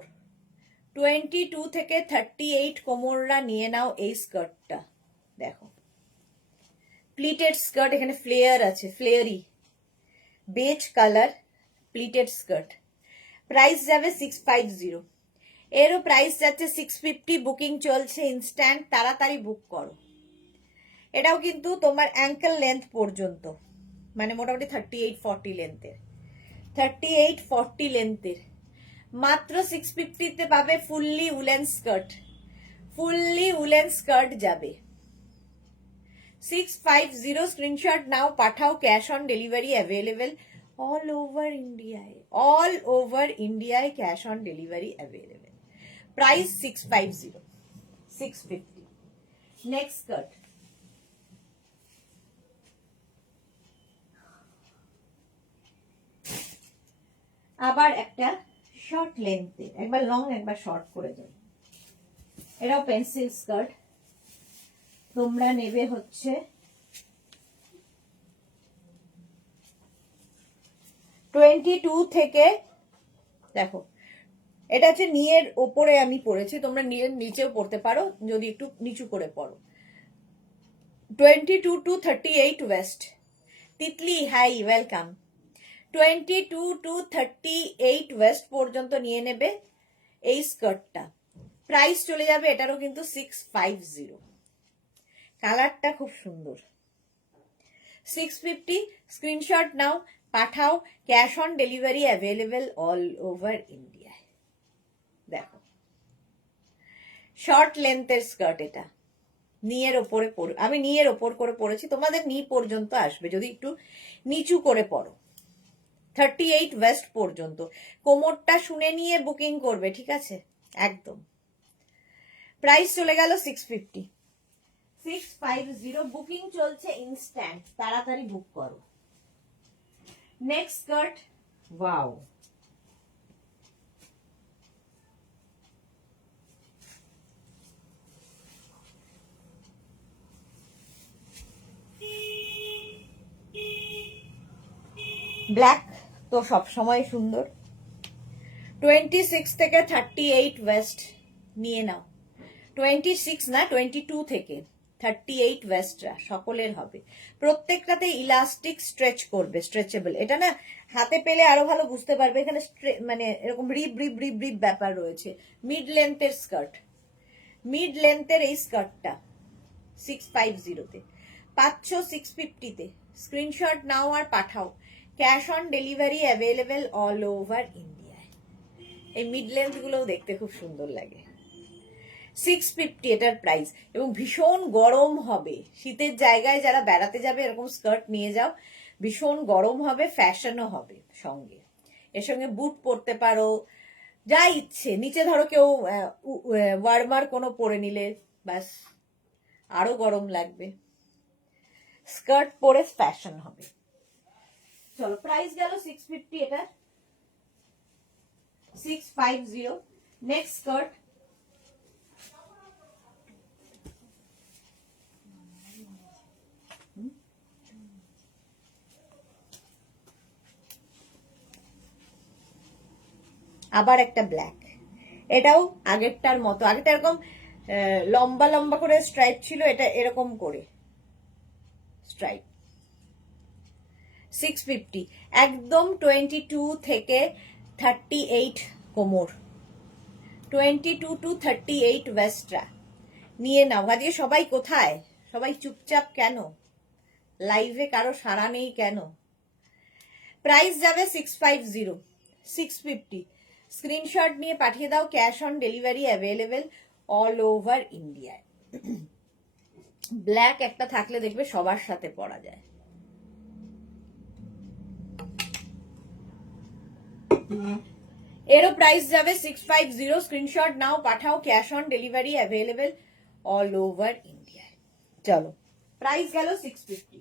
22 থেকে 38 কোমররা নিয়ে নাও এই স্কার্টটা। দেখো, প্লিটেড স্কার্ট, এখানে ফ্লেয়ার আছে, flary beige colour pleated skirt. Price যাবে 650, এরও প্রাইস যাচ্ছে 650। বুকিং চলছে ইনস্ট্যান্ট, তাড়াতাড়ি বুক করো। এটাও কিন্তু তোমার অ্যাঙ্কেল লেন্থ পর্যন্ত, মানে মোটামুটি 38-40 লেন্থের, 38-40 লেন্থের। মাত্র 650-তে পাবে fully woollen skirt, fully woollen skirt যাবে। 650, স্ক্রিনশট নাও, পাঠাও, cash on delivery available all over ইন্ডিয়ায়, অল ওভার ইন্ডিয়ায় cash on delivery available. Price 650, 650। Next skirt, আবার একটা শর্ট লেন্থে, একবার লং একবার শর্ট করে দেব। এটাও পেন্সিল স্কার্ট, তোমরা নেবে হচ্ছে 22 থেকে, দেখো এটা হচ্ছে নিয়ের ওপরে আমি পরেছি, তোমরা নিয়ের নিচেও পড়তে পারো যদি একটু নিচু করে পড়ো। 22 to 38 West, Titli hi welcome. 22 to 38 West পর্যন্ত নিয়ে নেবে এই স্কার্টটা। প্রাইস চলে যাবে এটারও কিন্তু 650। কালারটা খুব সুন্দর। 650, স্ক্রিনশট নাও, পাঠাও, cash on delivery available all over ইন্ডিয়ায়। দেখো শর্ট লেন্থের স্কার্ট, এটা নিয়ের ওপরে আমি নিয়ের ওপর করে পরেছি, তোমাদের নি পর্যন্ত আসবে যদি একটু নিচু করে পড়ো। 38 ওয়েস্ট পর্যন্ত, কোমরটা শুনে নিয়ে বুকিং করবে, ঠিক আছে একদম। প্রাইস চলে গেল 650, 650। বুকিং চলছে ইনস্ট্যান্ট, তাড়াতাড়ি বুক করো। নেক্সট স্কার্ট, ওয়াও, ব্ল্যাক তো সব সময় সুন্দর। 26 থেকে 38 ওয়েস্ট নিয়ে নাও। 26 না, 22 থেকে 38 ওয়েস্টরা সকলের হবে। প্রত্যেকটাতে ইলাস্টিক স্ট্রেচ করবে, স্ট্রেচেবল। এটা না হাতে পেলে আরো ভালো বুঝতে পারবে, এখানে মানে এরকম রিব রিব রিব রিব ব্যাপার রয়েছে। মিড লেন্থের স্কার্ট, মিড লেন্থের এই স্কার্টটা 650-তে পাচ্ছ, 650-তে। স্ক্রিনশট নাও আর পাঠাও, cash on delivery available all over ইন্ডিয়ায়। এই মিড লেন্থ গুলোও দেখতে খুব সুন্দর লাগে। 650 এটার প্রাইস, এবং ভীষণ গরম হবে। শীতের জায়গায় যারা বেড়াতে যাবে এরকম স্কার্ট নিয়ে যাও, ভীষণ গরম হবে, ফ্যাশনও হবে সঙ্গে। এর সঙ্গে বুট পরতে পারো, যা ইচ্ছে। নিচে ধরো কেউ ওয়ার্মার কোনো পরে নিলে ব্যাস আরো গরম লাগবে, স্কার্ট পরে ফ্যাশন হবে। চলো, প্রাইস গেল 650, এটা 650। নেক্সট স্কার্ট, আবার একটা ব্ল্যাক। এটাও আগেরটার মতো, আগেরটা এরকম লম্বা লম্বা করে স্ট্রাইপ ছিল, এটা এরকম করে স্ট্রাইপ। 650, একদম 22 থেকে 38 কোমর, 22 to 38 ওয়েস্টরা নিয়ে নাও। আজকে সবাই কোথায়? সবাই চুপচাপ কেন? লাইভে কারো সাড়া নেই কেন? প্রাইস যাবে 650, 650। স্ক্রিনশট নিয়ে পাঠিয়ে দাও, cash on delivery available all over ইন্ডিয়ায়। ব্ল্যাক একটা থাকলে দেখবে সবার সাথে পরা যায়। এরও প্রাইস যাবে 650। স্ক্রিনশট নাও, পাঠাও, cash on delivery available all over ইন্ডিয়ায়। চলো, প্রাইস গেল 650।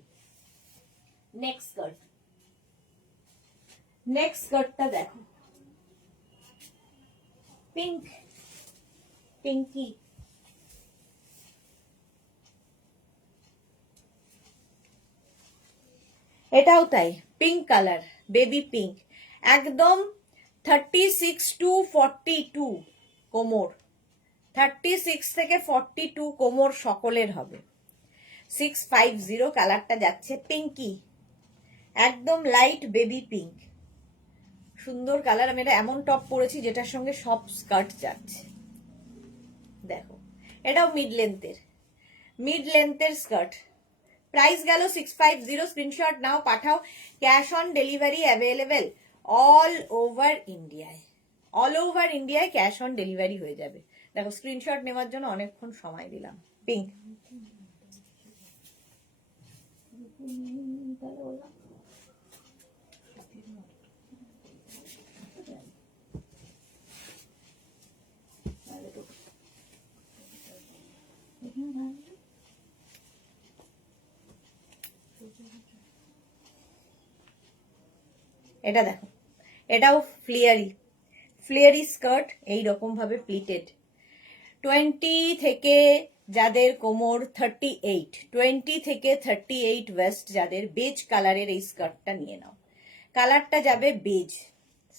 নেক্সট স্কার্ট, নেক্সট স্কার্টটা দেখো, পিঙ্ক, পিঙ্কি। এটাও তাই, পিঙ্ক কালার, বেবি পিঙ্ক, একদম 36 to 42 কোমর, 36 থেকে 42 কোমর সকলের হবে। 650, কালারটা যাচ্ছে পিঙ্কি, একদম লাইট বেবি পিঙ্ক, সুন্দর কালার। আমি এটা এমন টপ পরেছি যেটার সঙ্গে সব স্কার্ট যাচ্ছে। দেখো, এটাও মিড লেন্থের, মিড লেন্থের স্কার্ট। প্রাইস গেল 650। স্ক্রিনশট নাও, পাঠাও, cash on delivery available all over ইন্ডিয়ায়। অল ওভার ইন্ডিয়ায় ক্যাশ অন ডেলিভারি হয়ে যাবে। দেখো, স্ক্রিনশট নেওয়ার জন্য অনেকক্ষণ সময় দিলাম। পিঙ্ক, এটা দেখো, এটাও ফ্লেয়ারি স্কার্ট, এইরকম ভাবে প্লিটেড। 20 থেকে যাদের কোমর 38, 20 থেকে 38 ওয়েস্ট যাদের, বেজ কালারের এই স্কার্টটা নিয়ে নাও। কালারটা যাবে বেজ।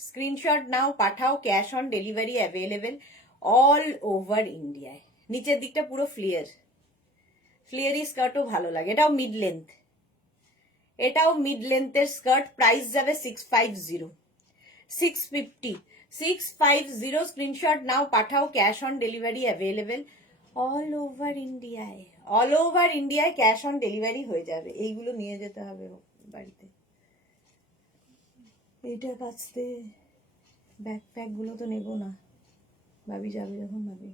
স্ক্রিনশট নাও, পাঠাও, cash on delivery available all over ইন্ডিয়ায়। নিচের দিকটা পুরো ফ্লিয়ারি স্কার্টও ভালো লাগে। এটাও মিড লেন্থ, এটাও মিড লেন্থের স্কার্ট। প্রাইস যাবে 650, 650 স্ক্রিনশট নাও, পাঠাও, cash on delivery available all over ইন্ডিয়ায়। অল ওভার ইন্ডিয়ায় ক্যাশ অন ডেলিভারি হয়ে যাবে। এইগুলো নিয়ে যেতে হবে বাড়িতে। এইটা কাচতে, ব্যাকপ্যাক গুলো তো নেবো না, ভাবি যাবে যখন ভাবি।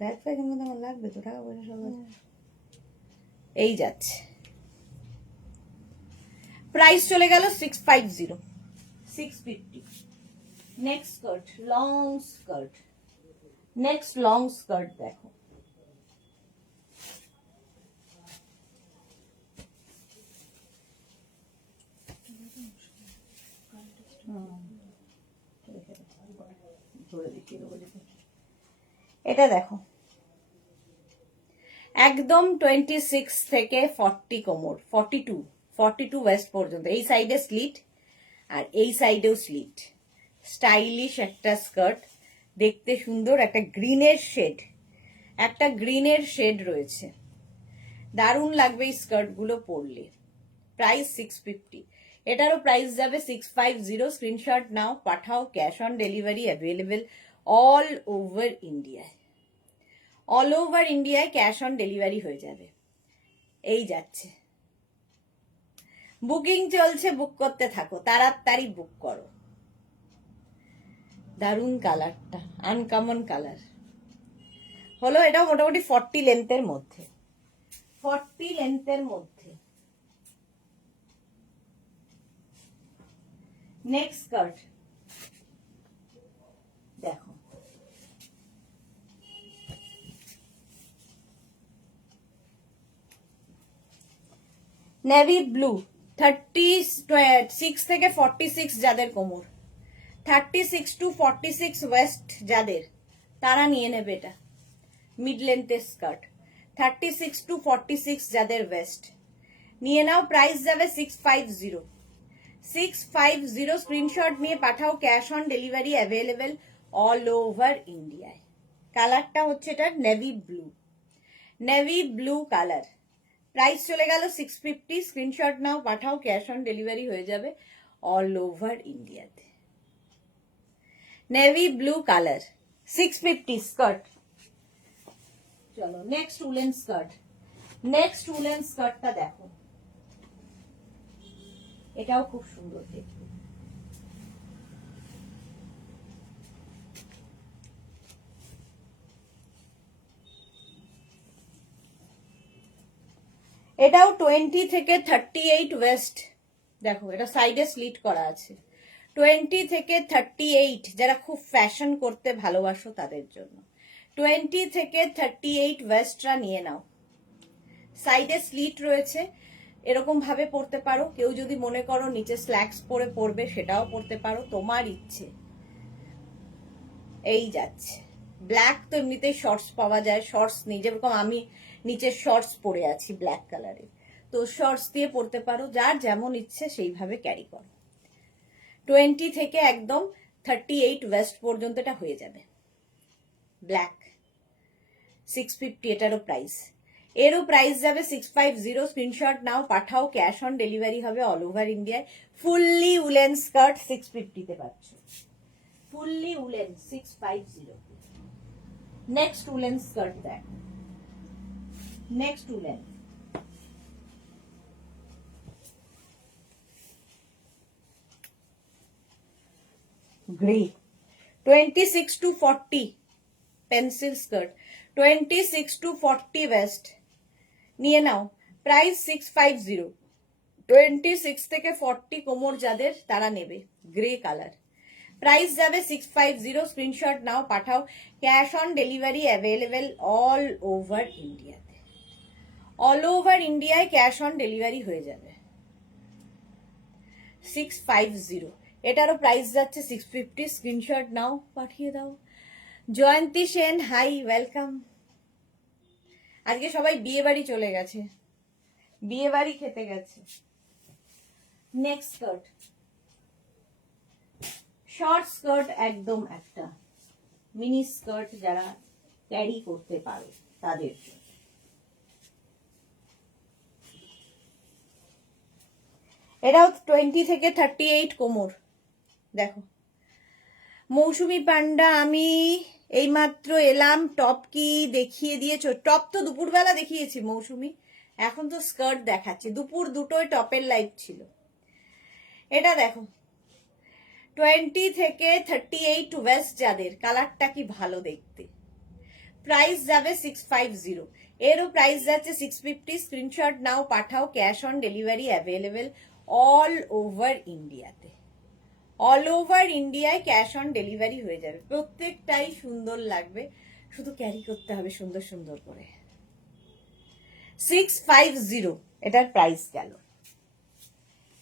ব্যাকপ্যাক এর মধ্যে আমার লাগবে তো, টাকা পয়সা সব আছে। এই যাচ্ছে, প্রাইস চলে গেল 650, 650। Next skirt, long skirt. Next long skirt দেখো, এটা দেখো, একদম 26 থেকে 40 কোমর, 42 ওয়েস্ট পর্যন্ত। এই সাইডে স্লিট আর এই সাইডেও স্লিট। স্টাইলিশ একটা স্কার্ট, দেখতে সুন্দর। একটা গ্রিনের শেড রয়েছে, দারুণ লাগবে এই স্কার্ট গুলো পরলে। প্রাইস 650, এটারও প্রাইস যাবে 650। স্ক্রিনশট নাও, পাঠাও, cash on delivery available all over ইন্ডিয়ায়। অল ওভার ইন্ডিয়ায় ক্যাশ অন ডেলিভারি হয়ে যাবে। এই যাচ্ছে, বুকিং চলছে, বুক করতে থাকো, তাড়াতাড়ি বুক করো। দারুণ কালারটা, আনকমন কালার হলো। এটাও মোটামুটি 40 লেন্থের মধ্যে, 40 লেন্থের মধ্যে। নেক্সট স্কার্ট দেখো, নেভি ব্লু। 36 থেকে 46 যাদের কোমর, 36 to 46 ওয়েস্ট যাদের, তারা নিয়ে নেবে এটা। মিড লেন্থের স্কার্ট, 36 to 46 যাদের ওয়েস্ট, নিয়ে নাও। প্রাইস যাবে 650, 650। স্ক্রিনশট নিয়ে পাঠাও, cash on delivery available all over ইন্ডিয়ায়। কালারটা হচ্ছে এটা নেভি ব্লু কালার। প্রাইস চলে গেল 650। স্ক্রিনশট নাও, পাঠাও, ক্যাশ অন ডেলিভারি হয়ে যাবে অল ওভার ইন্ডিয়াতে। Navy blue colour, 650 skirt. চলো next woollen skirt. Next woollen স্কার্টটা দেখো, এটাও খুব সুন্দর দেখতে। এটাও 20 থেকে 38 ওয়েস্ট। দেখো, এটা সাইডে স্লিট করা আছে। 20 থেকে 38 যারা খুব ফ্যাশন করতে ভালোবাসো তাদের জন্য। 20 থেকে 38 ওয়েস্টরা নিয়ে নাও। সাইডে স্লিট রয়েছে, এরকম ভাবে পরতে পারো। কেউ যদি মনে করো নিচে স্ল্যাক্স পরে পরবে, সেটাও পরতে পারো, তোমার ইচ্ছে। এই যাচ্ছে, ব্ল্যাক তো এমনিতেই শর্টস পাওয়া যায়, শর্টস নেই, যেরকম আমি নিচে শর্টস পরে আছি ব্ল্যাক কালারের, তো শর্টস দিয়ে পরতে পারো, যার যেমন ইচ্ছে সেইভাবে ক্যারি করো। 20 থেকে একদম 38 ওয়েস্ট পর্যন্ত এটা হয়ে যাবে। ব্ল্যাক, 650 এটারও প্রাইস। এরও প্রাইস যাবে 650। স্ক্রিনশট নাও, পাঠাও, ক্যাশ অন ডেলিভারি হবে অল ওভার ইন্ডিয়ায়। ফুললি উলেন স্কার্ট 650 তে পাচ্ছ। Fully woollen 650। Next woollen skirt দেখ, next woollen. Grey, 26 to 40 pencil skirt, 26 to 40 waist, নিয়ে নাও। প্রাইস 650। 26 থেকে 40 কোমর যাদের, তারা নেবে। গ্রে কালার, প্রাইস যাবে 650, স্ক্রিনশট নাও পাঠাও। Cash on delivery available all over ইন্ডিয়াতে, অল ওভার ইন্ডিয়ায় ক্যাশ অন ডেলিভারি হয়ে যাবে। 650, এটারও প্রাইস যাচ্ছে 650, স্ক্রিনশট নাও পাঠিয়ে দাও। জয়ন্তী সেন, হাই, ওয়েলকাম। আজকে সবাই বিয়ে বাড়ি চলে গেছে, বিয়ে বাড়ি খেতে গেছে। নেক্সট স্কার্ট, শর্ট স্কার্ট, একদম একটা মিনি স্কার্ট, যারা ক্যারি করতে পারো তাদের জন্য। এটাও 20 থেকে 38 কোমর। দেখো মৌসুমি পান্ডা, আমি এইমাত্র এলাম, টপ কি দেখিয়ে দিয়েছো? টপ তো দুপুরবেলা দেখিয়েছি মৌসুমি, এখন তো স্কার্ট দেখাচ্ছি। দুপুর দুটোয় টপের লাইভ ছিল। এটা দেখো 20 থেকে 38 ওয়েস্ট, যাদের কালারটা কি ভালো দেখতে। প্রাইস যাবে 650, এরও প্রাইস যাচ্ছে 650, স্ক্রিনশট নাও পাঠাও। Cash on delivery available all over ইন্ডিয়াতে, অল ওভার ইন্ডিয়ায় ক্যাশ অন ডেলিভারি হয়ে যাবে। প্রত্যেকটাই সুন্দর লাগবে, শুধু ক্যারি করতে হবে সুন্দর সুন্দর করে। 650 এটার প্রাইস গেল।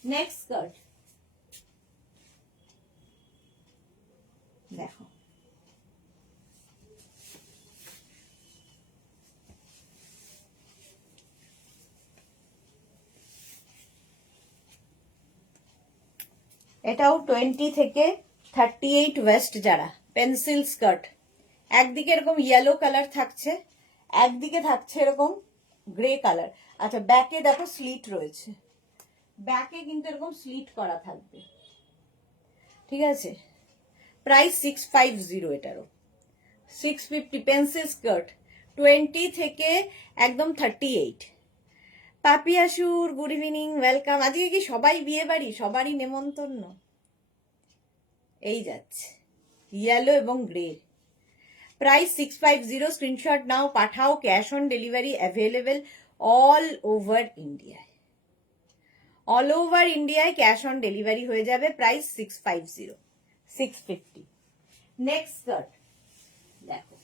নেক্সট স্কার্ট দেখো, এটাও 20 থেকে 38 ওয়েস্ট, যারা পেন্সিল স্কার্ট। একদিকে এরকম ইয়েলো কালার থাকছে, একদিকে থাকছে এরকম গ্রে কালার। আচ্ছা ব্যাকে দেখো স্লিট রয়েছে, ব্যাকে কিন্তু এরকম স্লিট করা থাকবে, ঠিক আছে। প্রাইস 650, এটারও 650। পেন্সিল স্কার্ট 20 থেকে একদম 38। পাপি আসুর, গুড ইভিনিং, ওয়েলকাম। আজকে কি সবাই বিয়ে বাড়ি, সবারই নেমন্তন্ন। এই যাচ্ছে ইয়েলো এবং গ্রে। প্রাইস 650, স্ক্রিনশট নাও পাঠাও। Cash on delivery available all over ইন্ডিয়ায়, অল ওভার ইন্ডিয়ায় ক্যাশ অন ডেলিভারি হয়ে যাবে। প্রাইস 650, 650। নেক্সট স্কার্ট দেখো,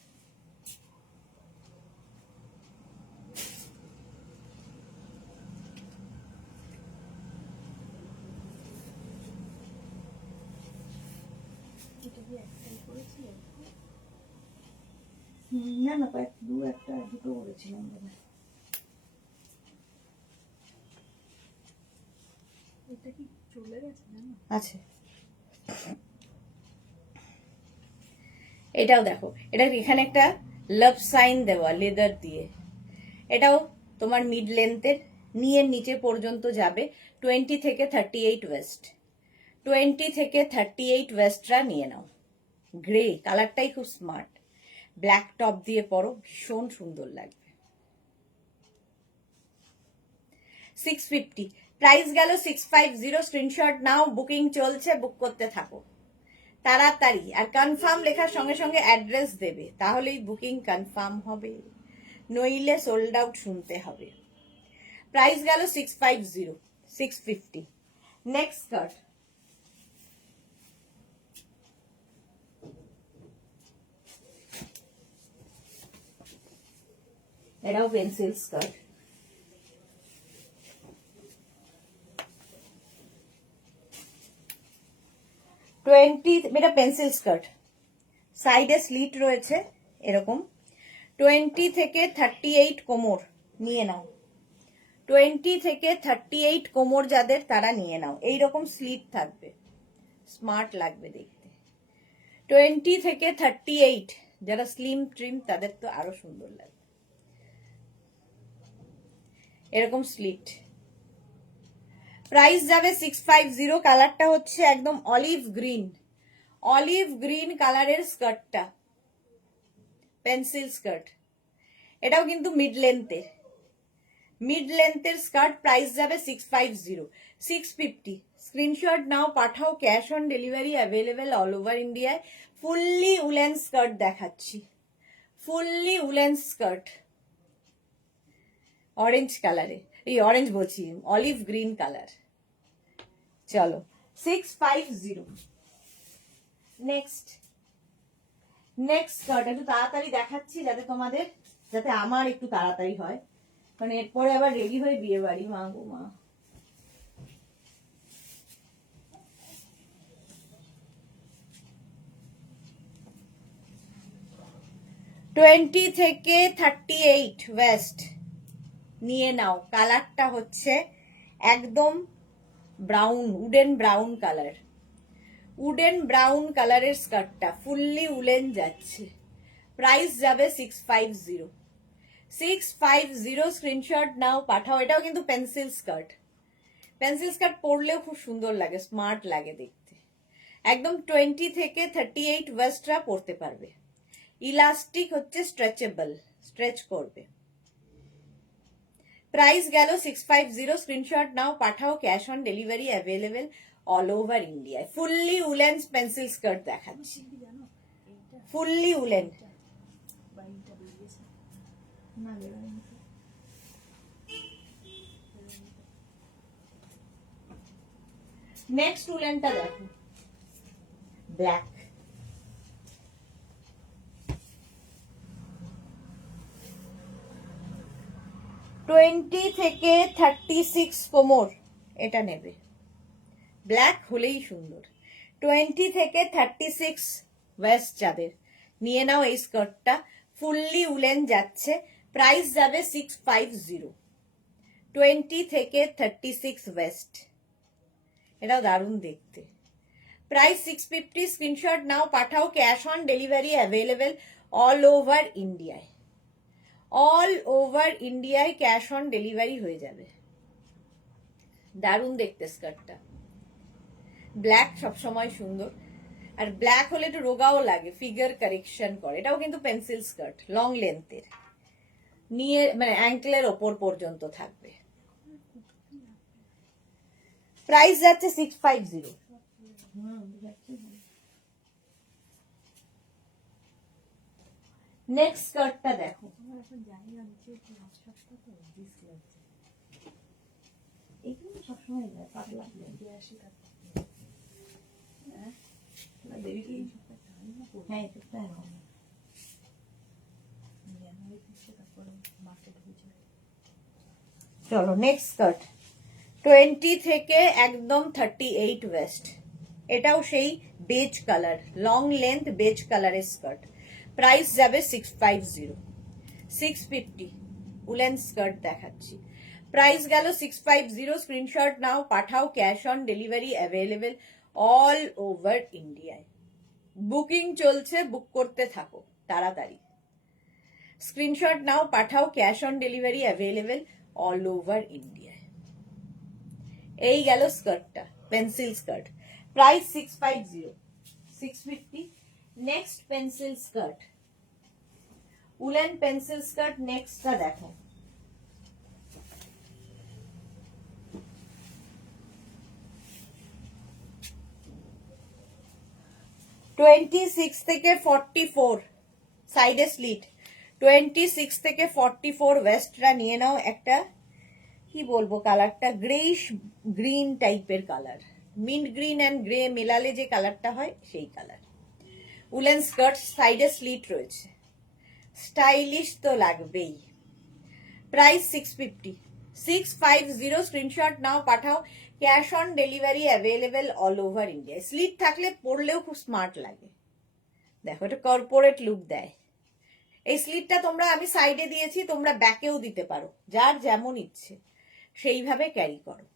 এটা কি একটাই করেছি? না না একটা দুটো করেছিলাম বোধ হয়। এটা কি চলে গেছে জানো? আছে, এটাও দেখো, এটা এখানে একটা লাভ সাইন দেওয়া লেদার দিয়ে। এটাও তোমার মিড লেন্থের, নিয়ের নিচে পর্যন্ত যাবে। 20 থেকে 38 ওয়েস্ট, 20 থেকে 38 ওয়েস্টরা নিয়ে নাও। গ্রে কালারটাই খুব স্মার্ট, ব্ল্যাক টপ দিয়ে পরো, ভীষণ সুন্দর লাগবে। 650, প্রাইস গেল 650, স্ক্রিনশট নাও, বুকিং চলছে, বুক করতে থাকো তাড়াতাড়ি। আর কনফার্ম লেখার সঙ্গে সঙ্গে অ্যাড্রেস দেবে, তাহলেই বুকিং কনফার্ম হবে, নইলে সোল্ড আউট শুনতে হবে। প্রাইস গেল 650, 650। নেক্সট স্কার্ট, এটাও পেন্সিল স্কার্ট। 20, এটা পেন্সিল স্কার্ট, সাইডে স্লিট রয়েছে এরকম। 20 থেকে 38 কোমর নিয়ে নাও, 20 থেকে 38 কোমর যাদের, তারা নিয়ে নাও। এইরকম স্লিট থাকবে, স্মার্ট লাগবে দেখতে। 20 থেকে 38 যারা স্লিম ট্রিম, তাদের তো আরো সুন্দর লাগবে, এরকম স্লিট। প্রাইস যাবে 650, কালারটা হচ্ছে একদম অলিভ গ্রিন, অলিভ গ্রিন কালারের স্কার্টটা, পেন্সিল স্কার্ট। এটাও কিন্তু মিড লেন্থের, মিড লেন্থের স্কার্ট। প্রাইস যাবে 650, 650। স্ক্রিনশট নাও পাঠাও, cash on delivery available all over ইন্ডিয়ায়। ফুললি উলেন স্কার্ট দেখাচ্ছি, ফুললি উলেন স্কার্ট, অরেঞ্জ কালারে, এই অরেঞ্জ বলছি, অলিভ গ্রিন কালার। চলো 650। নেক্সট স্কার্ট একটু তাড়াতাড়ি দেখাচ্ছি যাতে আমার একটু তাড়াতাড়ি হয়, কারণ এরপরে আবার রেডি হয়ে বিয়ে বাড়ি। মা গো মা, টোয়েন্টি থেকে 38 ওয়েস্ট নিয়ে নাও। কালারটা হচ্ছে একদম brown, wooden brown colour, wooden brown কালারের স্কার্টটা ফুললি উলেন যাচ্ছে। প্রাইস যাবে 650। 650 স্ক্রিনশট নাও, পাঠাও। এটাও কিন্তু পেন্সিল স্কার্ট। পেন্সিল স্কার্ট পরলেও খুব সুন্দর লাগে, স্মার্ট লাগে দেখতে। একদম 20 থেকে 38 ওয়েস্টরা পরতে পারবে। ইলাস্টিক হচ্ছে স্ট্রেচেবল, স্ট্রেচ করবে। প্রাইস গেল 650। স্ক্রিনশট নাও, পাঠাও। Cash on delivery available all over ইন্ডিয়ায়। ফুললি উলেন পেন্সিল স্কার্ট দেখাচ্ছি, ফুললি উলেন। নেক্সট উলেনটা দেখো, ব্ল্যাক। টোয়েন্টি থেকে 36 কোমর এটা নেবে, ব্ল্যাক হলেই সুন্দর। 20 থেকে 36 ওয়েস্ট যাদের, নিয়ে নাও এই স্কার্টটা, ফুললি উলেন যাচ্ছে। প্রাইস যাবে 650। 20 থেকে 36 ওয়েস্ট, এটাও দারুণ দেখতে। প্রাইস 650। স্ক্রিনশট নাও, পাঠাও। Cash on delivery available all over ইন্ডিয়ায়। অল ওভার ইন্ডিয়ায় ক্যাশ অন ডেলিভারি হয়ে যাবে। দারুণ দেখতে স্কার্টটা। ব্ল্যাক সবসময় সুন্দর, আর ব্ল্যাক হলে একটু রোগাও লাগে, ফিগার কারেকশন করে। এটাও কিন্তু পেন্সিল স্কার্ট, লং লেন্থের, নিয়ে মানে অ্যাঙ্কেলের ওপর পর্যন্ত থাকবে। প্রাইস যাচ্ছে 650। নেক্সট স্কার্টটা দেখো, এইগুলো সবসময় যায় পাতলা। হ্যাঁ, চলো নেক্সট স্কার্ট। 20 থেকে একদম 38 ওয়েস্ট, এটাও সেই beige colour, long length beige কালারের স্কার্ট। প্রাইস যাবে 650। 650 উলেন স্কার্ট দেখাচ্ছি। প্রাইস গেল 650। স্ক্রিনশট নাও, পাঠাও। Cash on delivery available all over ইন্ডিয়ায়। বুকিং চলছে, বুক করতে থাকো তাড়াতাড়ি। স্ক্রিনশট নাও, পাঠাও। Cash on delivery available all over ইন্ডিয়ায়। এই গেল স্কার্টটা, pencil skirt. Price 650। 650। Next pencil skirt, woollen pencil skirt. নেক্সটটা দেখো, টোয়েন্টি থেকে 44 সাইডে স্লিট। 26 থেকে 44 ওয়েস্টরা নিয়ে নাও। একটা কি বলবো কালারটা, গ্রেইশ গ্রিন টাইপের colour, mint green and grey মেলালে যে কালারটা হয় সেই কালার। উলেন স্কার্ট, সাইডে স্লিট রয়েছে, স্টাইলিশ তো লাগবেই। প্রাইস 650। 650। স্ক্রিনশট নাও, পাঠাও। Cash on delivery available all over India. Slit থাকলে পরলেও খুব স্মার্ট লাগে, দেখো এটা কর্পোরেট লুক দেয়। এই স্লিটটা তোমরা, আমি সাইডে দিয়েছি, তোমরা ব্যাকেও দিতে পারো, যার যেমন ইচ্ছে সেইভাবে ক্যারি করো।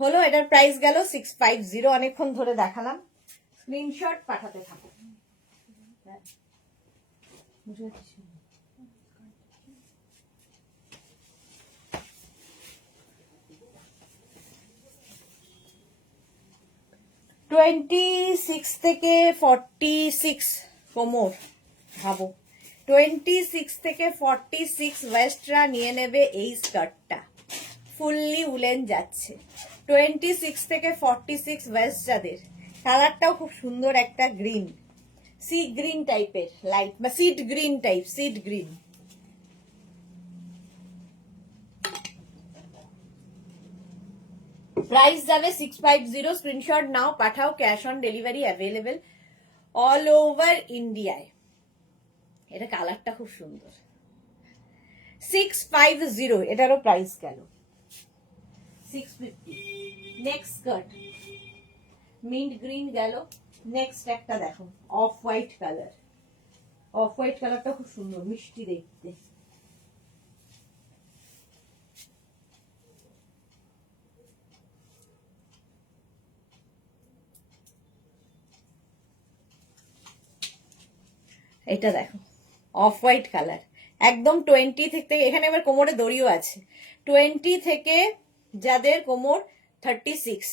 হলো, এটার প্রাইস গেল 650। অনেকক্ষণ ধরে দেখালাম, স্ক্রিনশট পাঠাতে থাকো। বুঝতে পারছি। 26 থেকে 46 কোমর, ভাবো 26 থেকে 46 ওয়েস্টরা নিয়ে নেবে এই স্কার্টটা, ফুললি উলেন যাচ্ছে। 26 থেকে 46 ওয়েস্ট যাদের, কালারটাও খুব সুন্দর, একটা গ্রিন, সি গ্রিন টাইপের, লাইট বা seed green type, seed green. Price যাবে 650, স্ক্রিনশট নাও পাঠাও, cash on delivery available all over ইন্ডিয়ায়। এটা কালারটা খুব সুন্দর। 650, এটারও প্রাইস গেল 650। নেক্সট স্কার্ট মিন্ট গ্রিন গেল। নেক্সট একটা দেখো off white colour. Off white কালারটা খুব সুন্দর, মিষ্টি দেখতে। এটা দেখো অফ হোয়াইট কালার, একদম 20 থেকে, এখানে আবার কোমরে দড়িও আছে। 20 থেকে যাদের কোমর 36,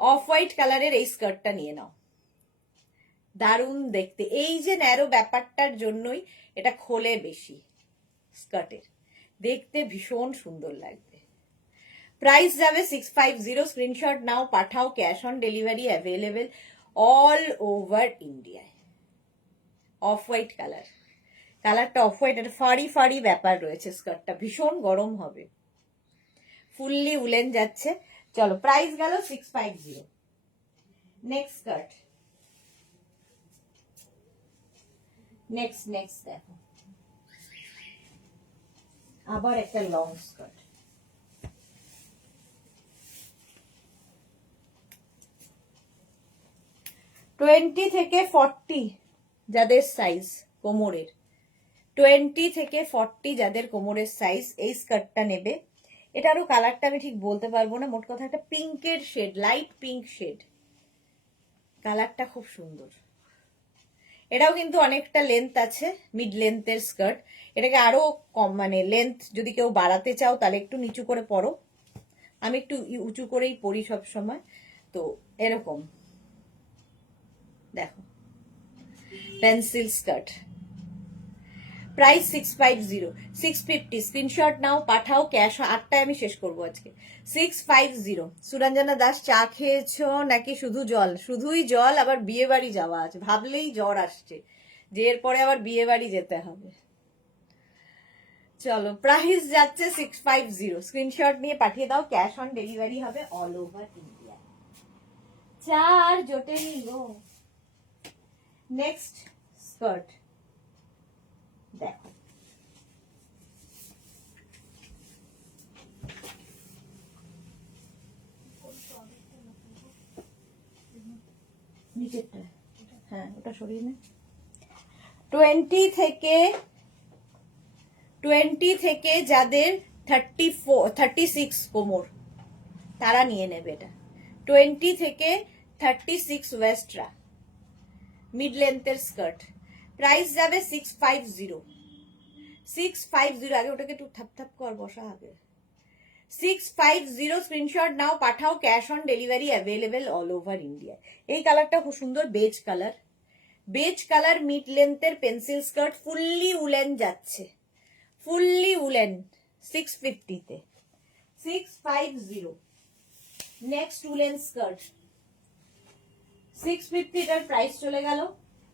অফ হোয়াইট কালারের এই স্কার্টটা নিয়ে নাও। দারুণ দেখতে, এই যে ন্যারো ব্যাপারটার জন্যই এটা খোলে বেশি স্কার্টের, দেখতে ভীষণ সুন্দর লাগবে। প্রাইস যাবে 650, স্ক্রিনশট নাও পাঠাও, cash on delivery available all over ইন্ডিয়ায়। অফ হোয়াইট কালার, কালারটা অফ হোয়াইট, একটা ফাড়ি ফাড়ি ব্যাপার রয়েছে স্কার্টটা, ভীষণ গরম হবে, ফুললি উলেন যাচ্ছে। চলো প্রাইস গেল 650। নেক্সট স্কার্ট, নেক্সট দেখো আবার একটা লং স্কার্ট। টোয়েন্টি থেকে 40 যাদের সাইজ কোমরের, 20 থেকে 40 যাদের কোমরের সাইজ, এই স্কার্টটা নেবে। এটারও কালারটা আমি ঠিক বলতে পারবো না, মোট কথা একটা পিঙ্কের শেড, লাইট পিঙ্ক শেড, কালারটা খুব সুন্দর। এটাও কিন্তু অনেকটা লেন্থ আছে, মিড লেন্থের স্কার্ট। এটাকে আরো কম, মানে লেন্থ যদি কেউ বাড়াতে চাও তাহলে একটু নিচু করে পরো, আমি একটু উঁচু করেই পরি সব সময়। তো এরকম দেখো পেন্সিল স্কার্ট, প্রাইস 650, 650, স্ক্রিনশট নাও পাঠাও, ক্যাশ। 8টায় আমি শেষ করবো আজকে। 650। সুরঞ্জনা দাস, চা খেয়েছো নাকি শুধু জল? শুধুই জল, আবার বিয়ে বাড়ি যাওয়া আছে, ভাবলেই জ্বর আসছে যে এরপরে আবার বিয়ে বাড়ি যেতে হবে। চলো প্রাইস যাচ্ছে 650, স্ক্রিনশট নিয়ে পাঠিয়ে দাও, ক্যাশ অন ডেলিভারি হবে অল ওভার ইন্ডিয়া। চা আর জোটেনি গো। নেক্সট স্কার্ট দেখো, নিচেরটা, হ্যাঁ ওটা সরিয়ে নে। 20 থেকে যাদের 36 কোমর, তারা নিয়ে নেবে এটা। 20 থেকে 36 ওয়েস্টরা, মিড লেন্থের স্কার্ট। প্রাইস যাবে 650, 650। আগে ওটাকে একটু থাপ কর, বসা আগে। 650, স্ক্রিনশট নাও পাঠাও, cash on delivery available all over India. এই কালারটা খুব সুন্দর, beige colour, beige colour, mid লেন্থের পেন্সিল স্কার্ট, ফুললি উলেন যাচ্ছে, ফুললি উলেন। 650-তে, 650। নেক্সট উলেন স্কার্ট, 650, এটার প্রাইস চলে গেল।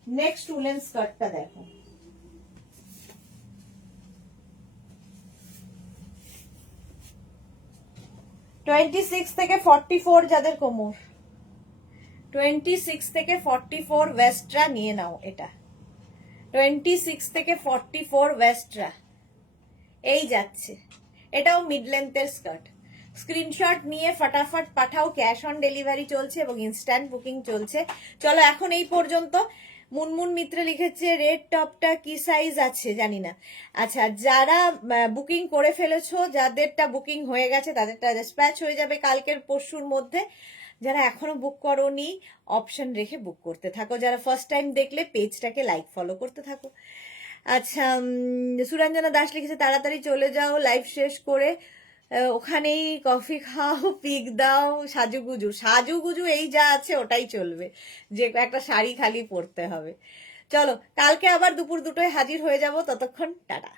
নেক্সট উলেন স্কার্টটা দেখো, টোয়েন্টি থেকে 44 যাদের কোমর, 26 থেকে 44 ওয়েস্টরা নিয়ে নাও এটা। 26 থেকে 44 ওয়েস্টরা এই যাচ্ছে, এটাও মিড লেন্থের স্কার্ট। স্ক্রিনশট নিয়ে ফটাফট পাঠাও, ক্যাশ অন ডেলিভারি চলছে এবং ইনস্ট্যান্ট বুকিং চলছে। চলো এখন এই পর্যন্ত। মুনমুন মিত্র লিখেছে রেড টপটা কি সাইজ আছে জানি না। আচ্ছা, যারা বুকিং করে ফেলেছো, যাদেরটা বুকিং হয়ে গেছে তাদেরটা ডিসপ্যাচ হয়ে যাবে কালকের পরশুর মধ্যে। যারা এখনো বুক করোনি, অপশন রেখে বুক করতে থাকো। যারা ফার্স্ট টাইম দেখলে পেজটাকে লাইক ফলো করতে থাকো। আচ্ছা, সুরঞ্জনা দাস লিখেছে তাড়াতাড়ি চলে যাও লাইভ শেষ করে, ওখানেই কফি খাও, পিক দাও, সাজুগুজু এই যা আছে ওটাই চলবে, যে একটা শাড়ি খালি পরতে হবে। চলো কালকে আবার দুপুর 2টায় হাজির হয়ে যাব, ততক্ষণ টাটা।